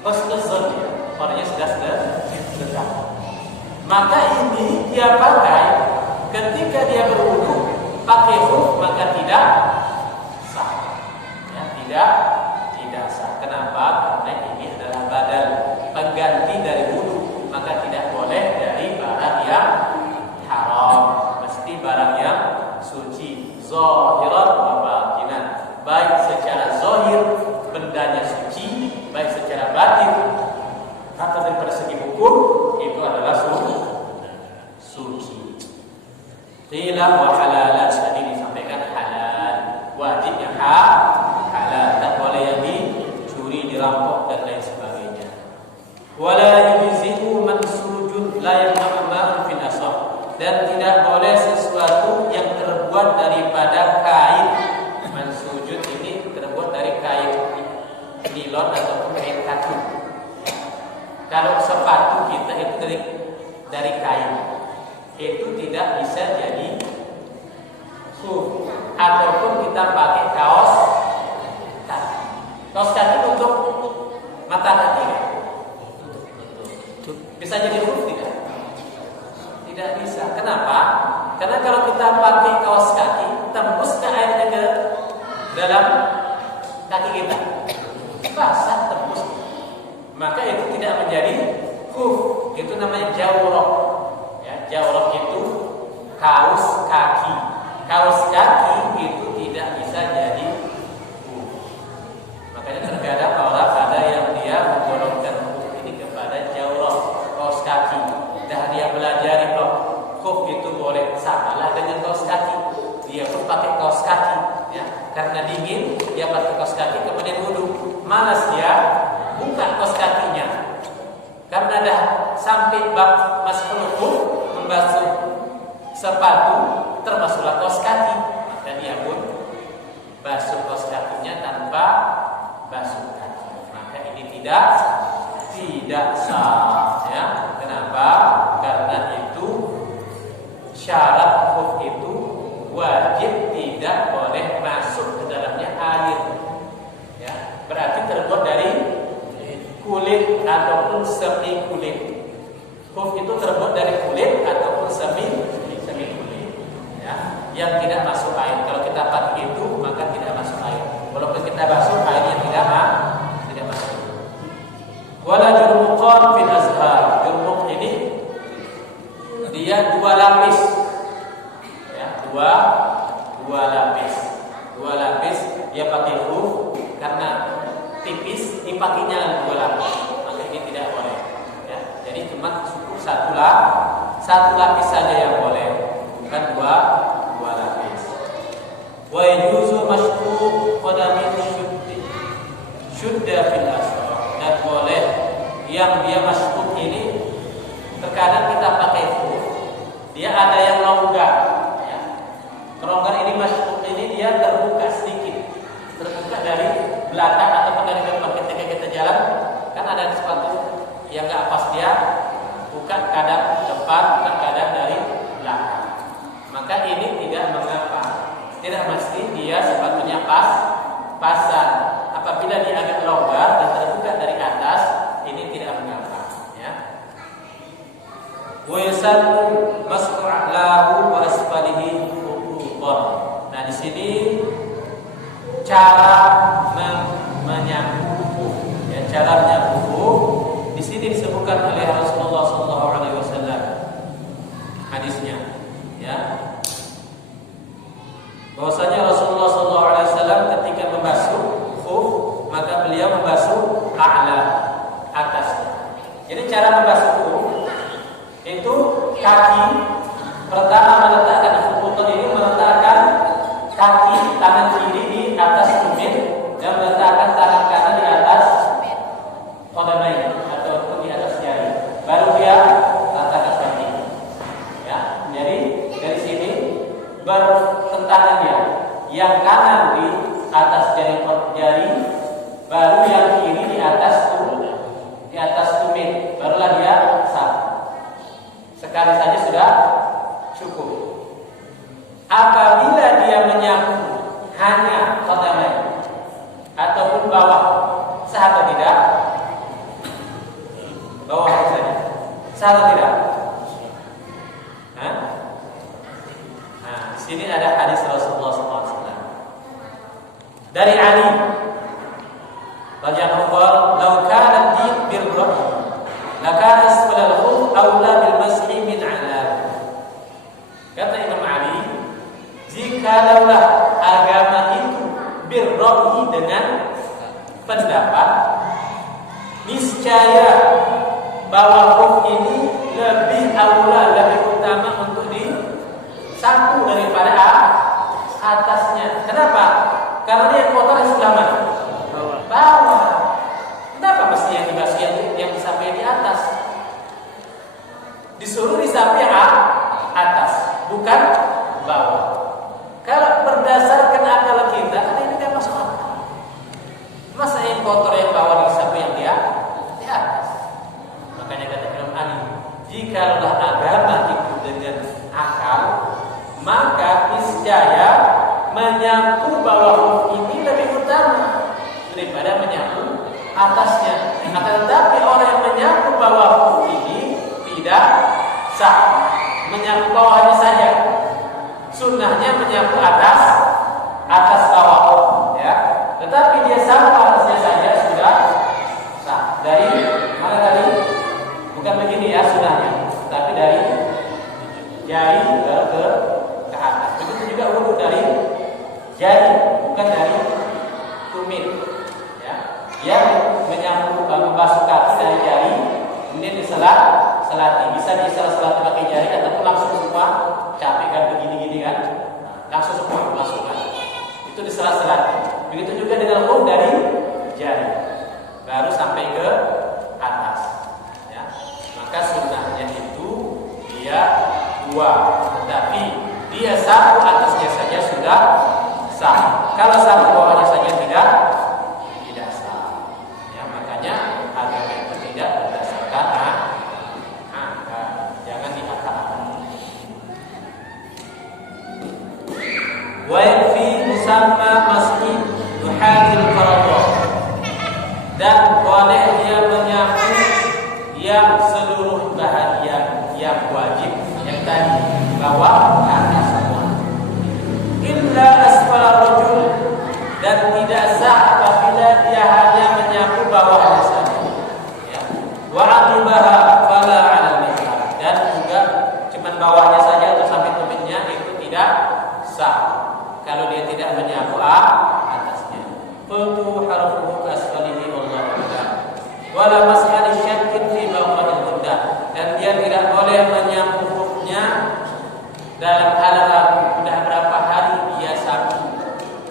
husnuzon, ya, orangnya sudah sedekah. Maka ini dia pakai ketika dia berwudu pakai khuf, maka tidak sah, ya, tidak sah. Kenapa? Karena ini adalah badal, pengganti dari wudu, maka tidak boleh dari barang yang haram, mesti barang yang suci, zahiran wa batinan, baik secara zahir bendanya suci, baik secara batin atau dari segi hukum itu adalah suci. Qila wa halalan, tadi disampaikan halal, wajibnya halal, tak boleh yang dicuri, dirampok dan lain sebagainya. Wala yujzi'u man sujud la yama'u fil asar, dan tidak boleh sesuatu yang terbuat daripada kain. Mansujud ini terbuat dari kain nilon ataupun kain kaki. Kalau sepatu kita itu dari kain, itu tidak bisa jadi khuf. Ataupun kita pakai kaos kaki. Kaos kaki untuk mata kaki, kan? Bisa jadi khuf tidak? Tidak bisa. Kenapa? Karena kalau kita pakai kaos kaki, tembus ke airnya ke dalam kaki kita, basah tembus, maka itu tidak menjadi khuf. Itu namanya jawrah, ya. Jawrah itu kaos kaki. Kaos kaki itu tidak bisa jadi khuf. Makanya terkadang orang ada yang dia menggolongkan khuf ini kepada jawrah, kaos kaki. Dah dia belajar khuf itu boleh, samalah dengan kaos kaki. Dia pun pakai kaos kaki, ya, karena dingin dia pakai kaos kaki kemudian wudu. Malas dia buka kaos kakinya karena dah sampai bab mas'ul membasuh sepatu termasuklah kaos kaki, maka dia pun basuh kaos kakinya tanpa basuh kaki. Maka ini tidak sah, ya. Kenapa? Karena itu syarat khuf itu wajib tidak boleh masuk ke dalamnya air, ya. Berarti terbuat dari kulit ataupun semi kulit. Khuf itu terbuat dari kulit ataupun semi kulit, ya, yang tidak masuk air. Kalau kita pakai itu maka tidak masuk air. Walaupun kita basuh airnya tidak masuk. Wala jurmuqan fil azhar. Jurmuq ini dia dua lapis, ya, dua lapis. Dia pakai khuf karena tipis dipakainya dua lapis, maka ini tidak boleh, ya. Jadi cuma cukup satu lapis saja yang boleh, bukan dua lapis. Wa yajuzu mashqu qadamin syudda fil asfar. Dan boleh yang dia mashqu ini terkadang kita pakai khuf, dia ada yang longgar, ya. Longgar ini mashqu ini dia terbuka sedikit, terbuka dari belakang atau dari depan. Ketika kita jalan kan ada sepatu yang enggak pas, dia buka kadang depan, buka kadang dari belakang. Maka ini tidak mengapa, tidak mesti dia sepatunya pasan. Apabila dia agak longgar dan terbuka dari atas, ini tidak mengapa, ya. Wa yasallu mas'u a'lahu wa asfalihi khutuban. Nah, di sini cara menyapu, ya, cara menyapu di sini disebutkan oleh Rasulullah SAW hadisnya, ya, bahwasanya Rasulullah SAW ketika membasuh khuf maka beliau membasuh a'la, atas. Jadi cara membasuh khuf itu kaki pertama meletakkan khuf ini, meletakkan kaki tangan kiri di atas tumit dan meletakkan tangan kanan di atas qadamain atau di atas jari. Baru dia letakkan kaki. Ya, jadi dari sini bertentangan dia. Yang kanan di atas jari, baru yang kiri di atas tumit. Barulah dia sah. Sekali saja sudah cukup. Apabila dia menyapu hanya qadamain ataupun bawah, sah atau tidak? Bawah saja, sah atau tidak? Nah, di sini ada hadis Rasulullah SAW dari Ali radhiyallahu anhu, "Lau kana ad-din bil ra'i, la kana asfala al-khuf awla bil mashi min 'ala." Kata Imam Ali, jikalau agama itu birra'i dengan pendapat, niscaya bahwa khuf ini lebih aula, lebih utama untuk disapu daripada atasnya. Kenapa? Karena dia kotor di sebelah mana? Bawah. Kenapa mesti yang dibasuh yang disapu di atas? Disuruh disapu yang atas, bukan bawah. Kalau berdasarkan akal kita, kan ini tidak masuk akal. Masa yang kotor yang bawah disapu yang di atas? Makanya kata Imam Ali, jikalau agama itu dengan akal, maka niscaya menyapu bawah ini lebih utama daripada menyapu atasnya. Akan tetapi orang yang menyapu bawah ini tidak sah. Menyapu bawahnya saja. Sunnahnya menyapu atas bawah, ya. Tetapi dia sapu atasnya saja sudah sah. Dari mana tadi? Bukan begini ya sunnahnya, tapi dari jari ke atas. Begitu juga wudu dari jari, bukan dari tumit, ya. Yang menyapu membasuh kaki dari jari, kemudian selati. Bisa selati pakai jari ataupun langsung semua. Capek kan begini-gini kan, langsung semua masukkan. Itu itu di sela-sela. Begitu juga dengan hukum dari jari, baru sampai ke atas. Ya. Maka sunnahnya itu dia 2, tetapi dia 1 atasnya saja sudah sah. Kalau 1 bawahnya saja tidak sah. Ya, makanya agama itu tidak berdasarkan angka, jangan diangka-angka. Wa yakfi musamma masjid duhatil fardh, dan boleh dia menyapu yang seluruh bahagian yang wajib yang tadi bawah atas semua, illa asfala rajul, dan tidak sah apabila dia hanya menyapu bawahnya saja. Ya. Wa aqibaha fala 'ala al-mithal, dan juga cuma bawahnya saja atau sampai tumitnya itu tidak sah kalau dia tidak menyapu atasnya. Qultu harfuhu kasfalihi wallahu a'lam. Wala mas'al syakkin fi bawqatil quddah, dan dia tidak boleh menyapu huknya dalam hal ragu. Sudah berapa hari dia sapu?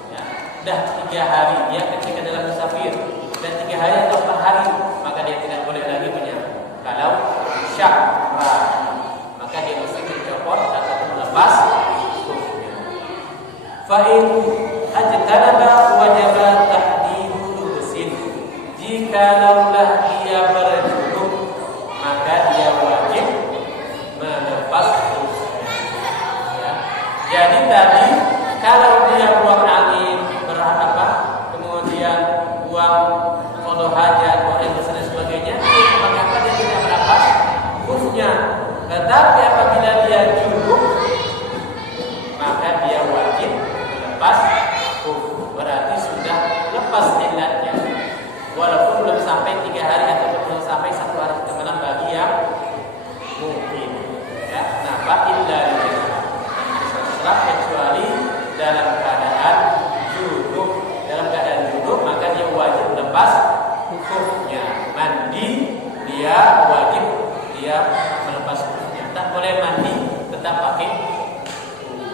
Ya, sudah 3 hari dia ketika dalam musafir, dan 3 hari atau 4 hari, maka dia tidak boleh lagi menyapu. Kalau syak ragu, maka dia mesti mencopot atau melepas huknya. Fa in ajtanaba wajaba tahdidu lubsin, jikalau dia berjunub maka dia wajib melepas huknya. Ya. Jadi tadi kalau dia buang angin kemudian buang qada hajat, buang air besar dan sebagainya, maka dia tidak melepas huknya. Tetapi apabila dia junub maka dia wajib melepas hukm, berarti sudah lepas ilatnya, walaupun belum sampai 3 hari atau belum sampai 1 hari ke-6 bagi yang mungkin. Ya, napa illa kecuali dalam keadaan junub. Dalam keadaan junub maka dia wajib melepas hukumnya. Mandi dia wajib dia melepas hukumnya. Tak boleh mandi tetap pakai hukum.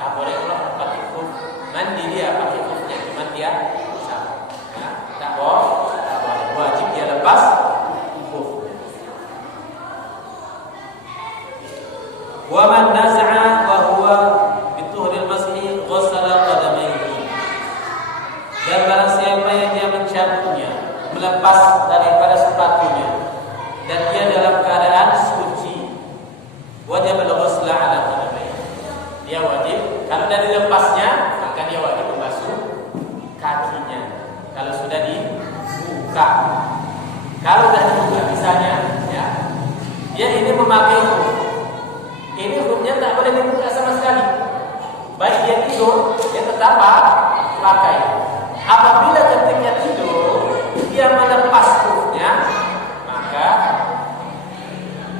Tak boleh kalau pakai hukum. Mandi dia pakai hukumnya, cuma dia sah. Ya, tak boleh. Wajib dia lepas hukumnya. Wa man naz'a wa huwa bituhril masih ghassala qadamayhi, dan barang siapa yang dia mencabutnya, melepas daripada sepatunya, dan dia dalam keadaan suci, wajib al-ghusla ala qadamayhi, dia wajib, kalau sudah dilepasnya maka dia wajib membasuh kakinya kalau sudah dibuka. Kalau sudah dibuka misalnya, ya, dia ini memakai hukum, ini hukumnya tak boleh dibuka sama sekali. Baik dia tidur, dia tetap pakai. Apabila ketika tidur dia melepas hukumnya, maka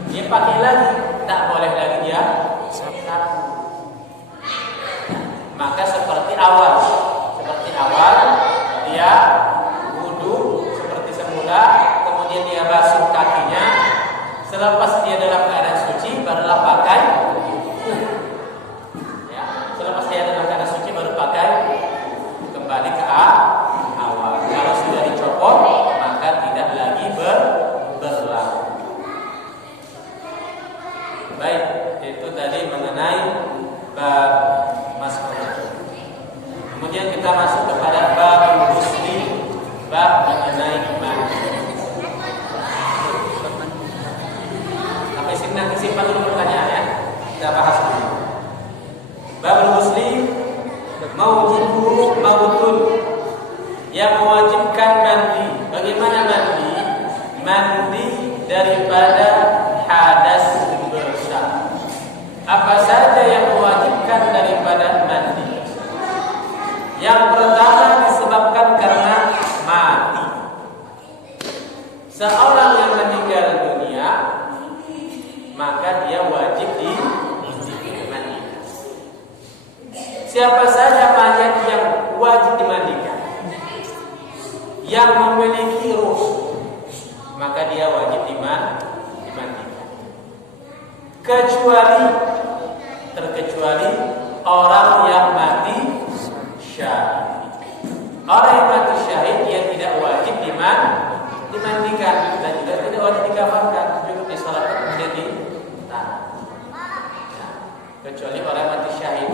dia pakai lagi, tak boleh lagi dia sapu. Maka seperti awal dia wudu seperti semula, kemudian dia basuh kakinya, selepas dia dalam keadaan suci barulah pakai. Ya, selepas dia dalam keadaan suci baru pakai, kembali ke awal. Kalau sudah dicopot maka tidak lagi berlaku. Baik, itu tadi mengenai bab mas'ul. Kemudian kita masuk kepada bab ghusli, bab mengenai mandi. Sampai sini nanti simpan dulu pertanyaan ya. Kita bahas dulu. Bab ghusli maujibu mautun, yang mewajibkan mandi. Bagaimana mandi? Mandi daripada hadas besar. Apa saja yang mewajibkan daripada mandi? Yang pertama disebabkan karena mati. Seorang yang meninggal dunia maka dia wajib dimandikan. Siapa saja mayat yang wajib dimandikan? Yang memiliki ruh, maka dia wajib dimandikan. Terkecuali orang yang mati syahid. kecuali orang mati syahid.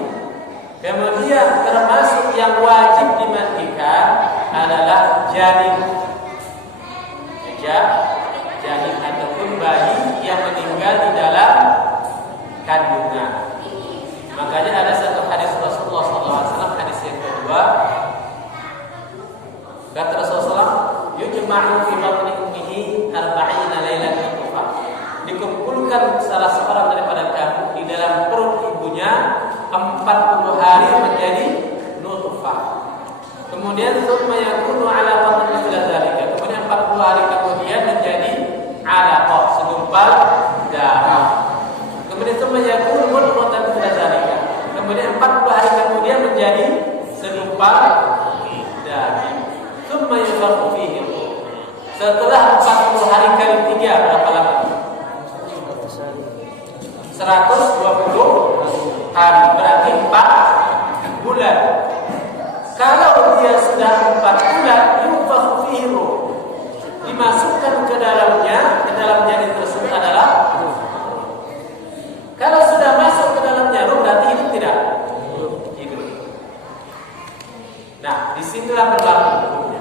Kemudian termasuk yang wajib dimandikan adalah janin. Janin ataupun bayi yang meninggal di dalam kandungan. Makanya ada satu hadis Rasulullah SAW, hadis yang kedua, kata Rasulullah, yujma'u fi batni ummihi 40 lailatan nutfah. Dikumpulkan salah seorang daripada kamu di dalam perut ibunya 40 hari menjadi nutfah. Kemudian tsumma yakunu 'alaqatan mithla dzalika. Kemudian 40 hari kemudian menjadi 'alaqah, segumpal darah. Kemudian tsumma yakunu mudghatan mithla dzalika. Kemudian 40 hari kemudian menjadi segumpal daging. Tsumma yunfakhu fihi. Setelah 40 hari kali 3 berapa lama? 120 hari, berarti 4 bulan. Kalau dia sudah 4 bulan, yunfakhu fihi ruh, dimasukkan ke dalam janin tersebut adalah ruh. Kalau sudah masuk ke dalamnya ruh, berarti hidup tidak? Hidup. Nah, disinilah berlaku hukumnya.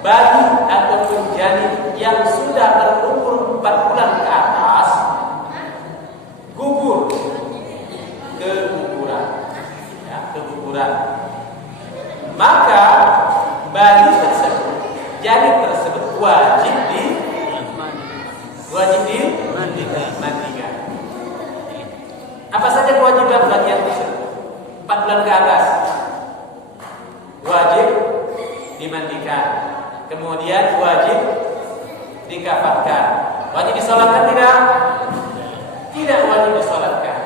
Bayi ataupun janin yang sudah berumur 4 bulan ke atas gugur keguguran, keguguran. Maka bayi tersebut, janin tersebut wajib dimandikan. Apa saja kewajiban bagian tersebut? 4 bulan ke atas wajib dimandikan. Kemudian wajib dikafatkan. Wajib disolatkan tidak? Tidak wajib disolatkan.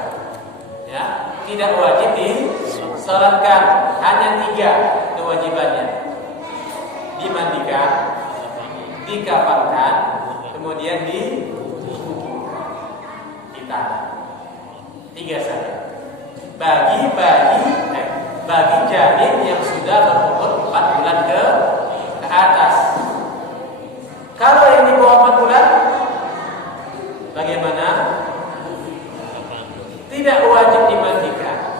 Ya, tidak wajib disolatkan. Hanya 3 kewajibannya: dimandikan, dikafatkan, kemudian dikubur di tanah. 3 saja. Bagi janin yang sudah berumur 4 bulan ke atas. Kalau yang di bawah 4 bulan, bagaimana? Tidak wajib dimandikan.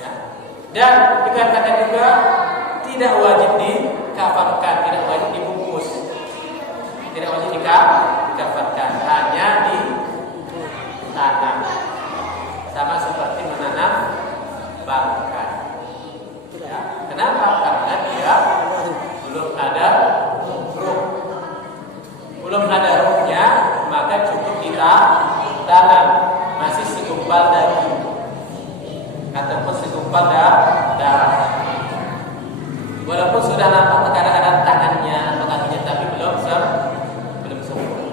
Ya. Dan dikatakan juga tidak wajib dikafankan, tidak wajib dibungkus, tidak wajib dikafankan, hanya ditanam. Sama seperti menanam bangkai. Ya. Kenapa? Karena dia belum ada ruh. Belum ada ruhnya, maka cukup kita tanam. Masih segumpal daging ataupun segumpal darah. Walaupun sudah nampak kadang-kadang tangannya atau kakinya, tapi belum sempurna,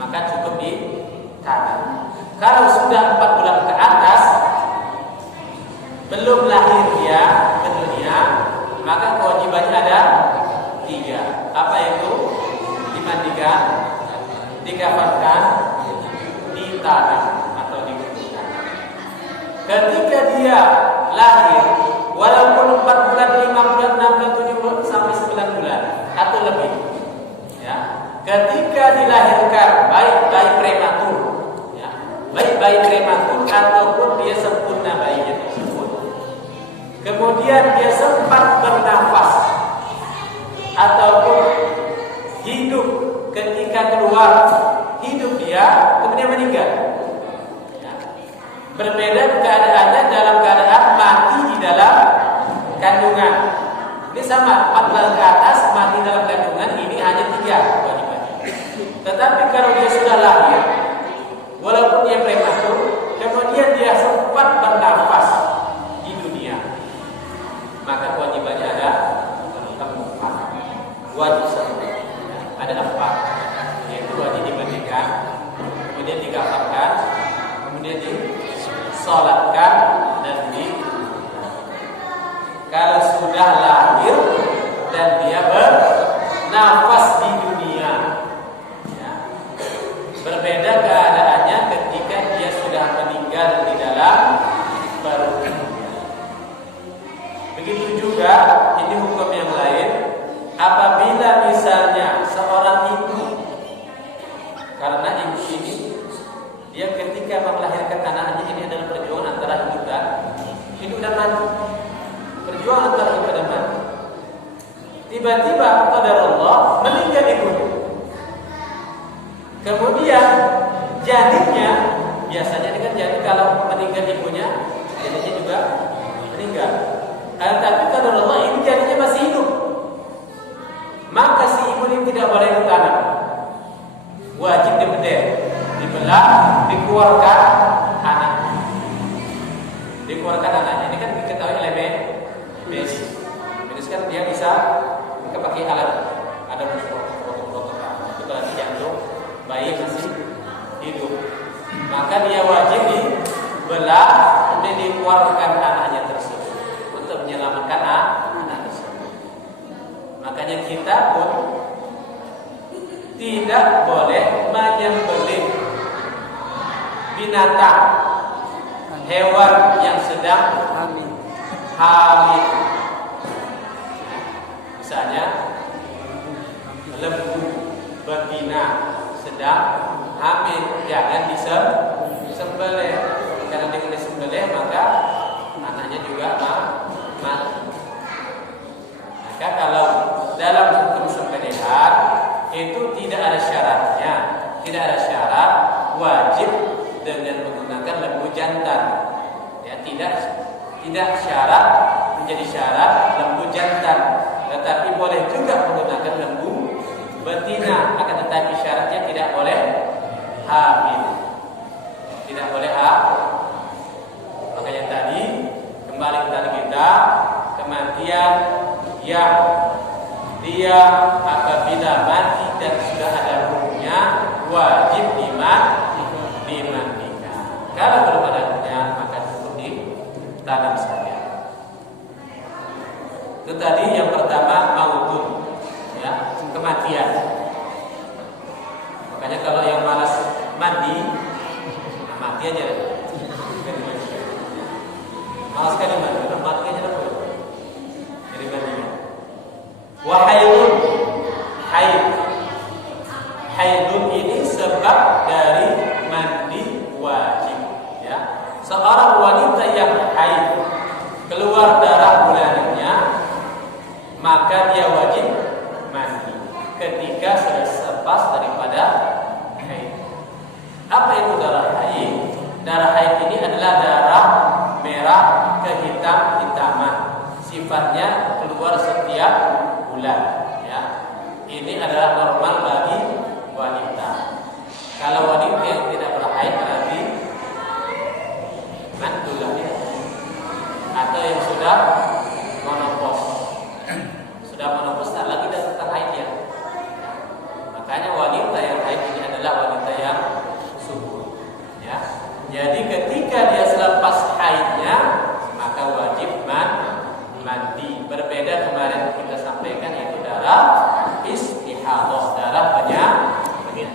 maka cukup ditanam. Kalau sudah 4 bulan ke atas, belum lahir dia ke dunia, maka kewajibannya ada 3. Apa itu? Dimandikan, dikafankan, ditanam atau dikuburkan. Ketika dia lahir, walaupun 4 bulan, 5 bulan, 6 bulan, 7 bulan, sampai 9 bulan atau lebih, ya, ketika dilahirkan, baik bayi prematur, ya, baik bayi prematur ataupun dia sempurna bayinya tersebut, kemudian dia sempat bernafas ataupun hidup, ketika keluar hidup dia, kemudian meninggal. Ya. Berbeda keadaannya dalam keadaan mati di dalam kandungan. Ini sama, 4 bulan ke atas mati dalam kandungan, ini hanya 3 kewajiban. Tetapi kalau dia sudah lahir, walaupun dia prematur, kemudian dia sempat bernafas di dunia, maka kewajibannya ada 4. Wajib sempurna. Ada 4, yaitu wajib dimandikan, kemudian dikafankan, kemudian disolatkan, dan kalau sudah lahir dan dia bernafas di dunia, ya. Berbeda keadaannya ketika dia sudah meninggal di dalam mati. Perjuangan antara hidup dan mati. Tiba-tiba qadarullah meninggal ibunya. Kemudian janinnya, biasanya ini kan janin kalau meninggal ibunya, janinnya juga meninggal. Tapi qadarullah ini janinnya masih hidup. Maka si ibu ini tidak boleh ditanam. Wajib dibedah, dibelah, dikeluarkan anaknya. Dikeluarkan anaknya. Ini kan diketahui oleh medis. Medis kan dia bisa pakai alat, ada protokol. Itu berarti jantung bayi masih hidup. Maka dia wajib dibelah, kemudian dikeluarkan anaknya tersebut untuk menyelamatkan anak tersebut. Makanya kita pun tidak boleh menyembelih binatang, hewan yang sedang hamil. Misalnya lembu betina sedang hamil, jangan disembelih. Karena dengan disembelih maka anaknya juga mati. Maka kalau dalam hukum sembelihan itu tidak ada syaratnya, tidak ada syarat wajib dengan menggunakan lembu jantan. Ya, tidak syarat menjadi syarat lembu jantan, tetapi boleh juga menggunakan lembu betina. Akan tetapi syaratnya tidak boleh hamil, tidak boleh hamil. Makanya tadi kembali kepada kita, kematian yang dia apabila mati dan sudah ada ruhnya wajib dimandikan. Kalau belum ada ruhnya maka cukup ditanam saja. Itu tadi yang pertama mautun, ya, kematian. Makanya kalau yang malas mandi, mati aja. Malas sekali mandi, mati aja dulu. Jadi mandinya. Wahaidun, haidun ini sebab dari mandi wajib. Ya, seorang wanita yang haid keluar darah bulanannya, maka dia wajib mandi ketika selepas daripada haid. Apa itu darah haid? Darah haid ini adalah darah merah kehitam-hitaman. Sifatnya keluar setiap bulan. Ya, ini adalah normal bagi wanita. Kalau wanita yang tidak berhaid berarti mantul ya, atau yang sudah menopause. Sudah menopause tak lagi datang haid ya. Makanya wanita yang haid ini adalah wanita yang subur. Ya. Jadi ketika dia selepas haidnya maka wajib mandi. Berbeda kemarin kita sampaikan yaitu darah istihadah, darah penyakit.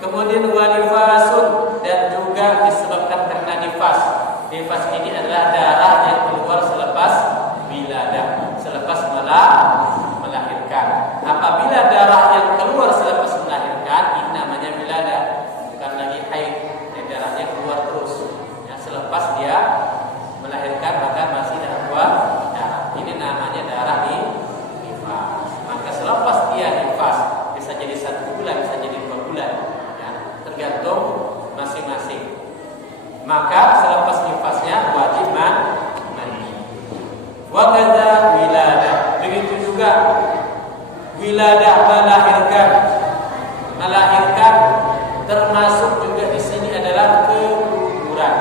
Kemudian wanifasun, dan juga disebabkan karena nifas. Nifas ini adalah darah yang keluar selepas wiladah, selepas melahirkan. Apabila darah yang keluar selepas melahirkan ini namanya wiladah, bukan lagi haid. Darahnya keluar terus. Ya, selepas dia melahirkan maka masih ada keluar darah. Ini namanya darah nifas. Maka selepas dia nifas bisa jadi 1 bulan, bisa jadi 2 bulan. Ya, tergantung masing-masing. Maka selepas nifasnya wajib mandi. Wa kadza wiladah. Begitu juga wiladah melahirkan termasuk juga di sini adalah keguguran.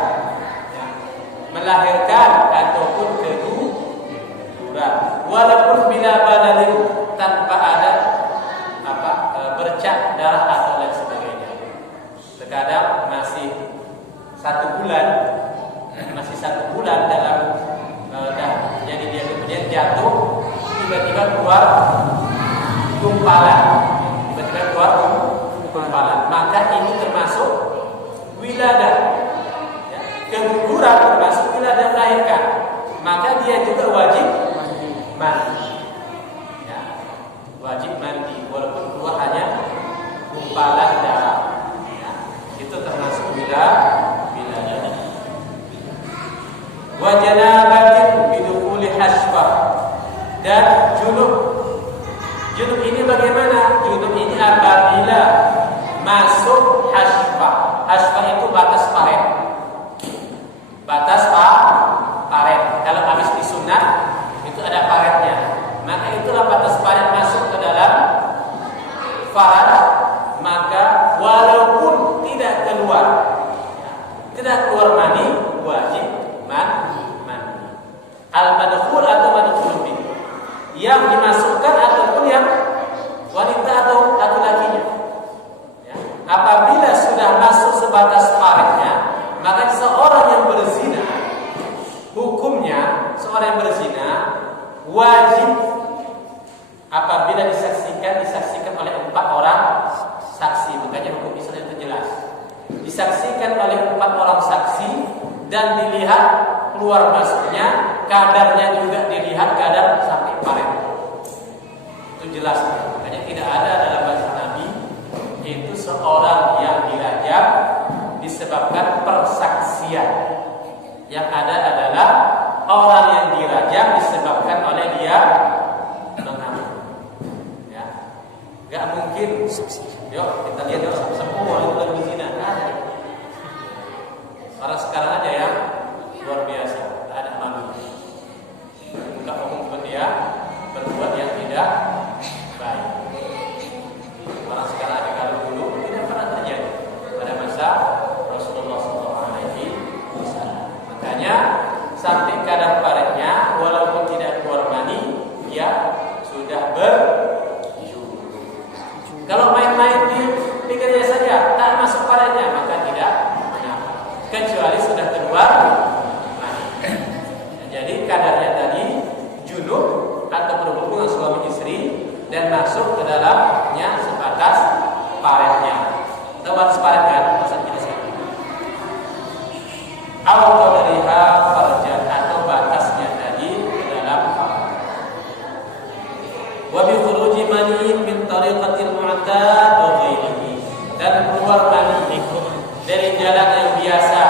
Ya. Melahirkan ataupun keguguran. Walaupun bila balalin tanpa ada bercak darah atau lain sebagainya. Terkadang masih 1 bulan dalam jadi dia kemudian jatuh, tiba-tiba keluar gumpalan, maka ini termasuk wiladah. Ya, keguguran termasuk wiladah melahirkan, maka dia juga wajib mandi. Ya, wajib mandi walaupun keluar hanya gumpalan darah. Ya, itu termasuk wiladah. Wa janabatin seorang yang berzina wajib apabila disaksikan oleh 4 orang saksi. Makanya hukum Islam itu jelas. Disaksikan oleh 4 orang saksi dan dilihat keluar masuknya, kadarnya juga dilihat kadar sampai paret. Itu jelas. Makanya tidak ada dalam bahasa Nabi itu seorang yang dirajam disebabkan persaksian. Yang ada adalah orang yang dirajam disebabkan oleh dia mengaku. Ya, nggak mungkin. Yuk kita lihat yuk semua yang berzina. Orang sekarang aja ya luar biasa, tak ada malu. Buka umum dia berbuat yang tidak baik. Orang sekarang aja kalau dulu tidak pernah terjadi pada masa Rasulullah SAW. Makanya sampai kadar paretnya walaupun tidak keluar mani, dia sudah berjunub. Kalau main-main di pinggirnya saja tak masuk paretnya, maka tidak mengapa, kecuali sudah keluar mani. Jadi kadarnya tadi junub atau berhubungan suami istri dan masuk ke dalamnya sebatas paretnya. Tahu batas paret kan? Maksud kita sekarang. Al-qadariha farjan atau batasnya tadi ke dalam paret. Wa bi khuruji maniin min tariqatil mu'tad wa ghairihi, dan keluar mani dari jalan yang biasa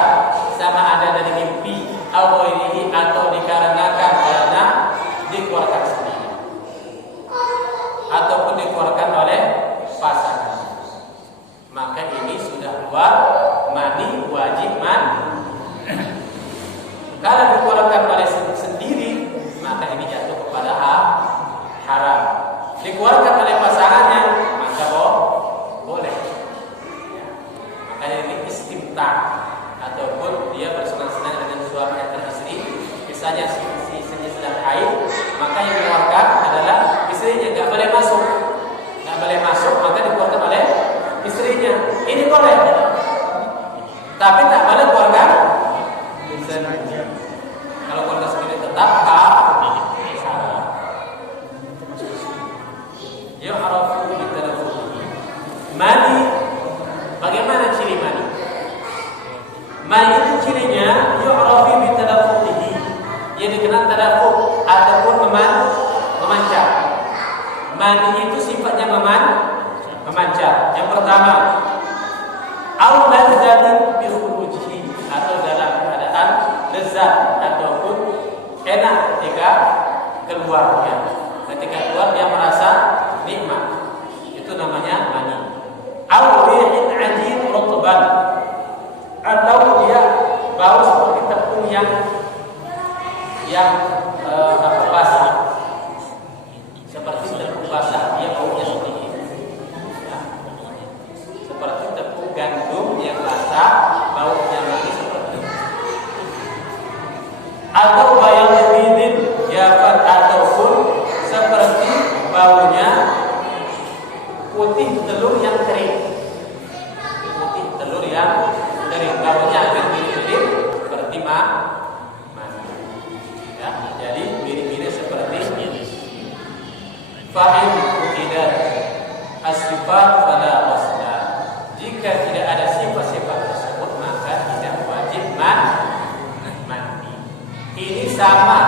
sama ada dari mimpi atau ghairihi atau dikarenakan karena dikeluarkan sendiri ataupun dikeluarkan oleh pasangan, maka ini sudah keluar mani, wajib mandi. Kalau dikeluarkan oleh sendiri, maka ini jatuh kepada haram. Dikeluarkan oleh pasangannya, maka boleh. Ya. Makanya ini istimta ataupun dia bersenang-senang dengan suami atau istri. Misalnya si istrinya sedang haid, maka yang dikeluarkan adalah istrinya, nggak boleh masuk. Nggak boleh masuk, maka dikeluarkan oleh istrinya. Ini boleh, tapi tak boleh keluarkan sendiri. Kalau keluarga sendiri tetap haram. Yu'rafu bitalaffuz. Mani, bagaimana ciri mani? Mani itu cirinya yu'rafu bitalaffuzihi. Dia dikenal talaffuz ataupun memancar. Mani itu sifatnya memancar. Yang pertama, au lazzatin bi khurujihi, atau dalam keadaan lezat ataupun enak ketika keluar ya. Ketika keluar dia merasa nikmat. Itu namanya mani. Au rihin ajin rutban, atau dia bau seperti tepung yang basah. Seperti tepung basah, dia baunya seperti itu. Ya. Seperti tepung gandum yang basah, baunya nanti seperti itu. Atau bayang bidin yafat, ataupun seperti baunya putih telur yang kering. Putih telur yang kering, baunya agak mirip-mirip seperti mani. Ya, jadi mirip-mirip seperti ini. Fa'in tidak as-sifat fala wasla. Jika tidak ada sifat-sifat tersebut, maka tidak wajib mandi. Ini sama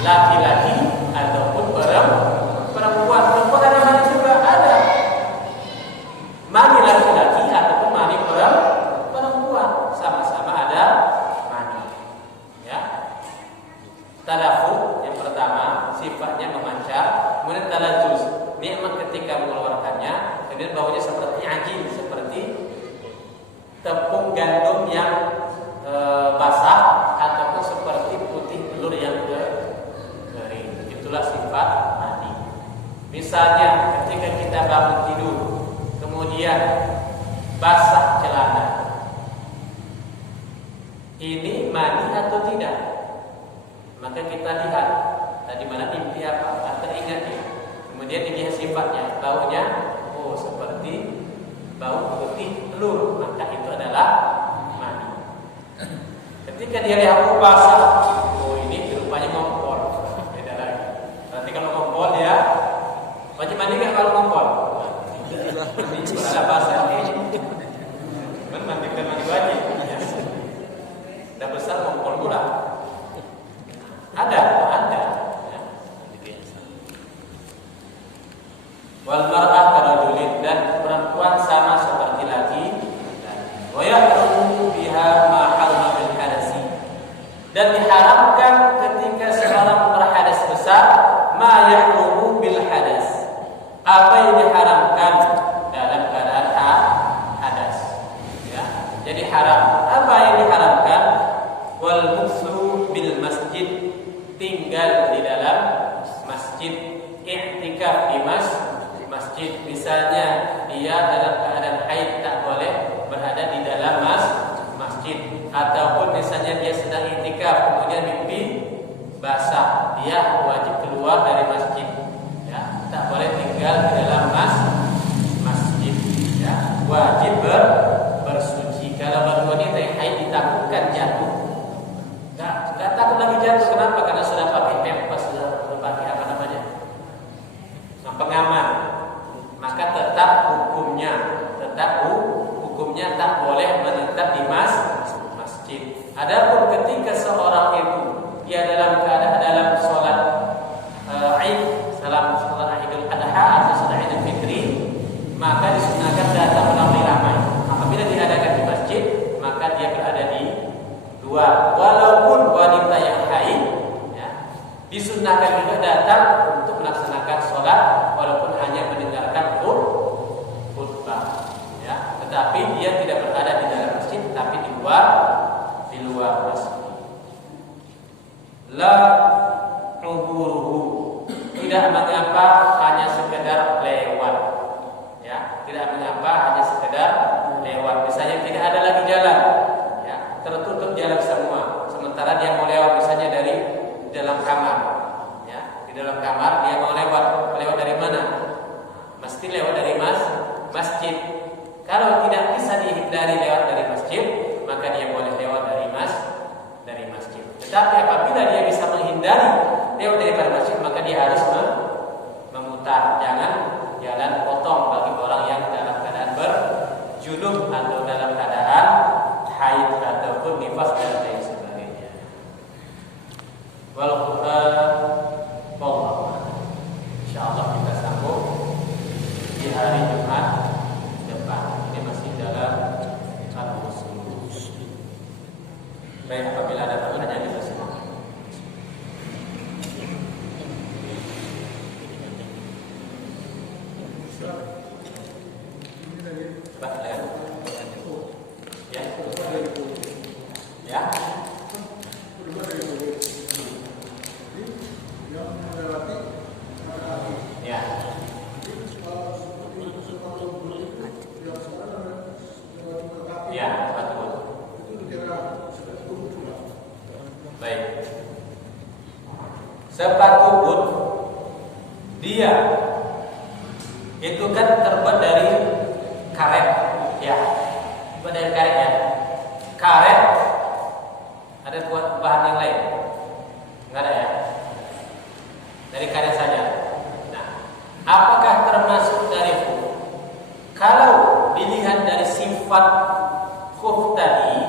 laki-laki ataupun perempuan. Perempuan ada mani juga ada. Mani laki-laki ataupun mani perempuan, sama-sama ada mani. Ya. Talaffuz yang pertama sifatnya memancar, kemudian talajjuz, nikmat ketika mengeluarkannya, kemudian baunya seperti ajin, seperti tepung gandum yang basah ataupun seperti putih telur yang kering. Itulah sifat mani. Misalnya ketika kita bangun tidur, kemudian basah celana, ini mani atau tidak? Maka kita lihat tadi mana mimpi apa, teringat ya. Kemudian dilihat sifatnya, baunya, seperti bau putih telur, maka itu adalah mani. Ketika dia lihat basah, ini rupanya mau Mandi ada basah nih. Mandi wajib. Dah besar ngumpul pula. Ada. Ya. Wal mar'ah karajulin, dan perempuan sama seperti laki. Wa yahrumu biha ma harrama bil hadasi. Dan diharamkan ketika seorang berhadas besar ma yahrumu bil hadas. Apa yang diharamkan dalam keadaan hadas. Ya. Jadi haram. Apa yang diharamkan? Wal muksu bil masjid, tinggal di dalam masjid, i'tikaf di masjid. Misalnya dia dalam keadaan haid tak boleh berada di dalam masjid, ataupun misalnya dia sedang i'tikaf kemudian mimpi basah, dia wajib keluar dari masjid. Ya, tak boleh tinggal di dalam masjid. Ya, wajib bersuci. Kalau baru wanita yang haid ditakutkan jatuh. Enggak takut lagi jatuh. Kenapa? Karena sudah pakai pempas, sudah pakai apa namanya? Pengaman. Maka tetap hukumnya tak boleh menetap di masjid. Adapun ketika seorang itu dia dalam keadaan dalam sholat Id, salam sholat Idul Adha atau sholat Idul Fitri, maka disunahkan datang ramai-ramai. Apabila diadakan di masjid, maka dia berada di luar. Walaupun wanita yang haid, ya, disunahkan juga datang untuk melaksanakan sholat, walaupun hanya mendengarkan khutbah. Ya, tetapi dia tidak berada di dalam masjid, tapi di luar masjid. La uburuhu, tidak mengapa hanya sekedar lewat. Ya, tidak mengapa hanya sekedar lewat. Misalnya tidak ada lagi jalan, ya, tertutup jalan semua. Sementara dia mau lewat misalnya dari dalam kamar, ya, di dalam kamar dia mau lewat dari mana? Mesti lewat dari masjid. Kalau tidak bisa dihindari lewat dari masjid, maka dia boleh lewat dari masjid. Tetapi apabila dia bisa menghindari lewat dari masjid, maka dia harus memutar. Jangan jalan potong bagi orang yang dalam keadaan berjunub atau dalam keadaan haid ataupun nifas dan lain sebagainya. Wal Qur'an, insyaallah kita sambung di hari Jumat depan. Ini masih dalam al-usul. Baik, apabila ada pertanyaan kita silakan. Ya. Ya. Ya. Ya, betul. Baik. Sepatu boot dia itu kan terbuat dari karet, ya. Terbuat dari karet, ya. Karet ada buat bahan yang lain? Enggak ada, ya. Dari karet saja. Nah, apakah termasuk dari khuf? Kalau dilihat dari sifat khuf tadi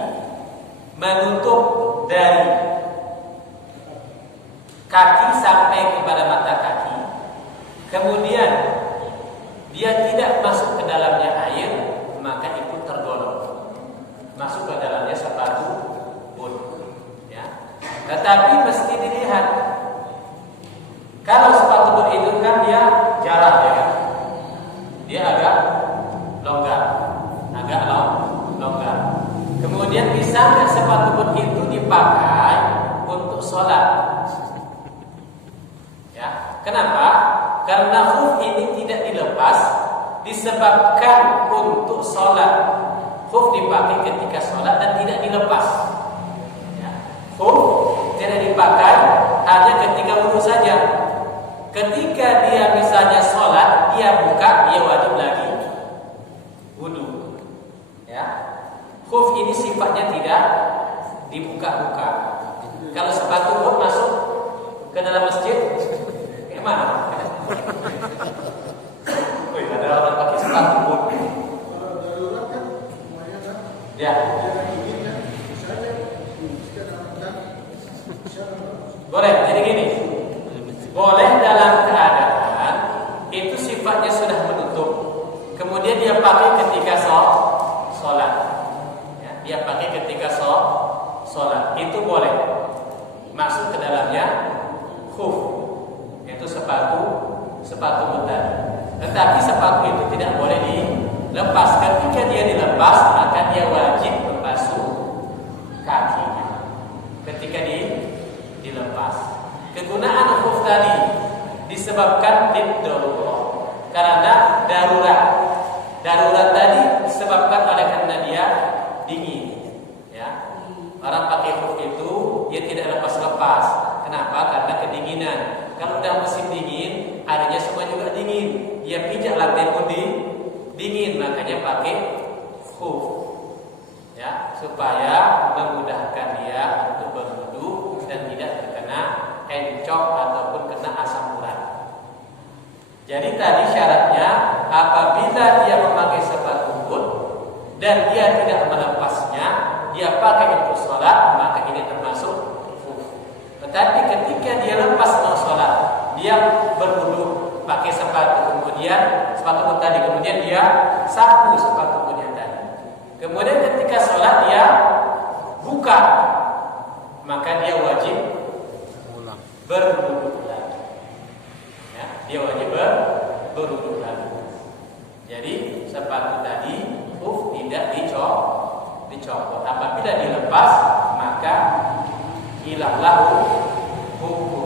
menutup dari kaki sampai kepada mata kaki, kemudian dia tidak masuk ke dalamnya air, maka itu tergolong masuk ke dalamnya sepatu boot, ya. Tetapi mesti dilihat, kalau sepatu boot itu kan dia jarang, ya kan? Dia agak longgar. Kemudian bisa nggak sepatu boot itu dipakai untuk sholat? Ya, kenapa? Karena khuf ini tidak dilepas disebabkan untuk sholat. Khuf dipakai ketika sholat dan tidak dilepas. Ya, khuf tidak dipakai hanya ketika wudu saja. Ketika dia misalnya sholat, dia buka, dia wajib lagi wudu. Ya, khuf ini sifatnya tidak dibuka-buka. Kalau sepatu boot masuk ke dalam masjid, gimana? Wih, ada orang pakai sepatu boot boleh dalam keadaan itu sifatnya sudah menutup, kemudian dia pakai ketika sholat. Ya, dia pakai ketika sholat, itu boleh masuk ke dalamnya khuf, yaitu sepatu buta. Tetapi sepatu itu tidak boleh dilepas. Ketika dia dilepas, maka dia wajib membasuh kakinya. Ketika dilepas. Kegunaan khuf tadi disebabkan darurat, karena darurat. Darurat tadi disebabkan oleh karena dia dingin. Ya, orang pakai khuf itu dia tidak lepas-lepas. Kenapa? Karena kedinginan. Kalau udah musim dingin, airnya semua juga dingin. Dia pijak lantai pun dingin, makanya pakai khuf. Ya, supaya memudahkan dia untuk berwudu dan tidak terkena encok ataupun kena asam urat. Jadi tadi syaratnya apabila dia memakai sepatu boot dan dia tidak melepasnya, dia pakai untuk sholat, maka ini termasuk khuf. Tetapi ketika dia lepas mau sholat, dia berwudu pakai sepatu, kemudian sepatu boot tadi, kemudian dia sapu sepatu bootnya tadi. Kemudian ketika sholat dia buka, maka dia wajib berwudu lagi. Ya, dia wajib berwudu lagi. Jadi sepatu tadi khuf tidak dicopot. Apabila dilepas, maka hilanglah hukum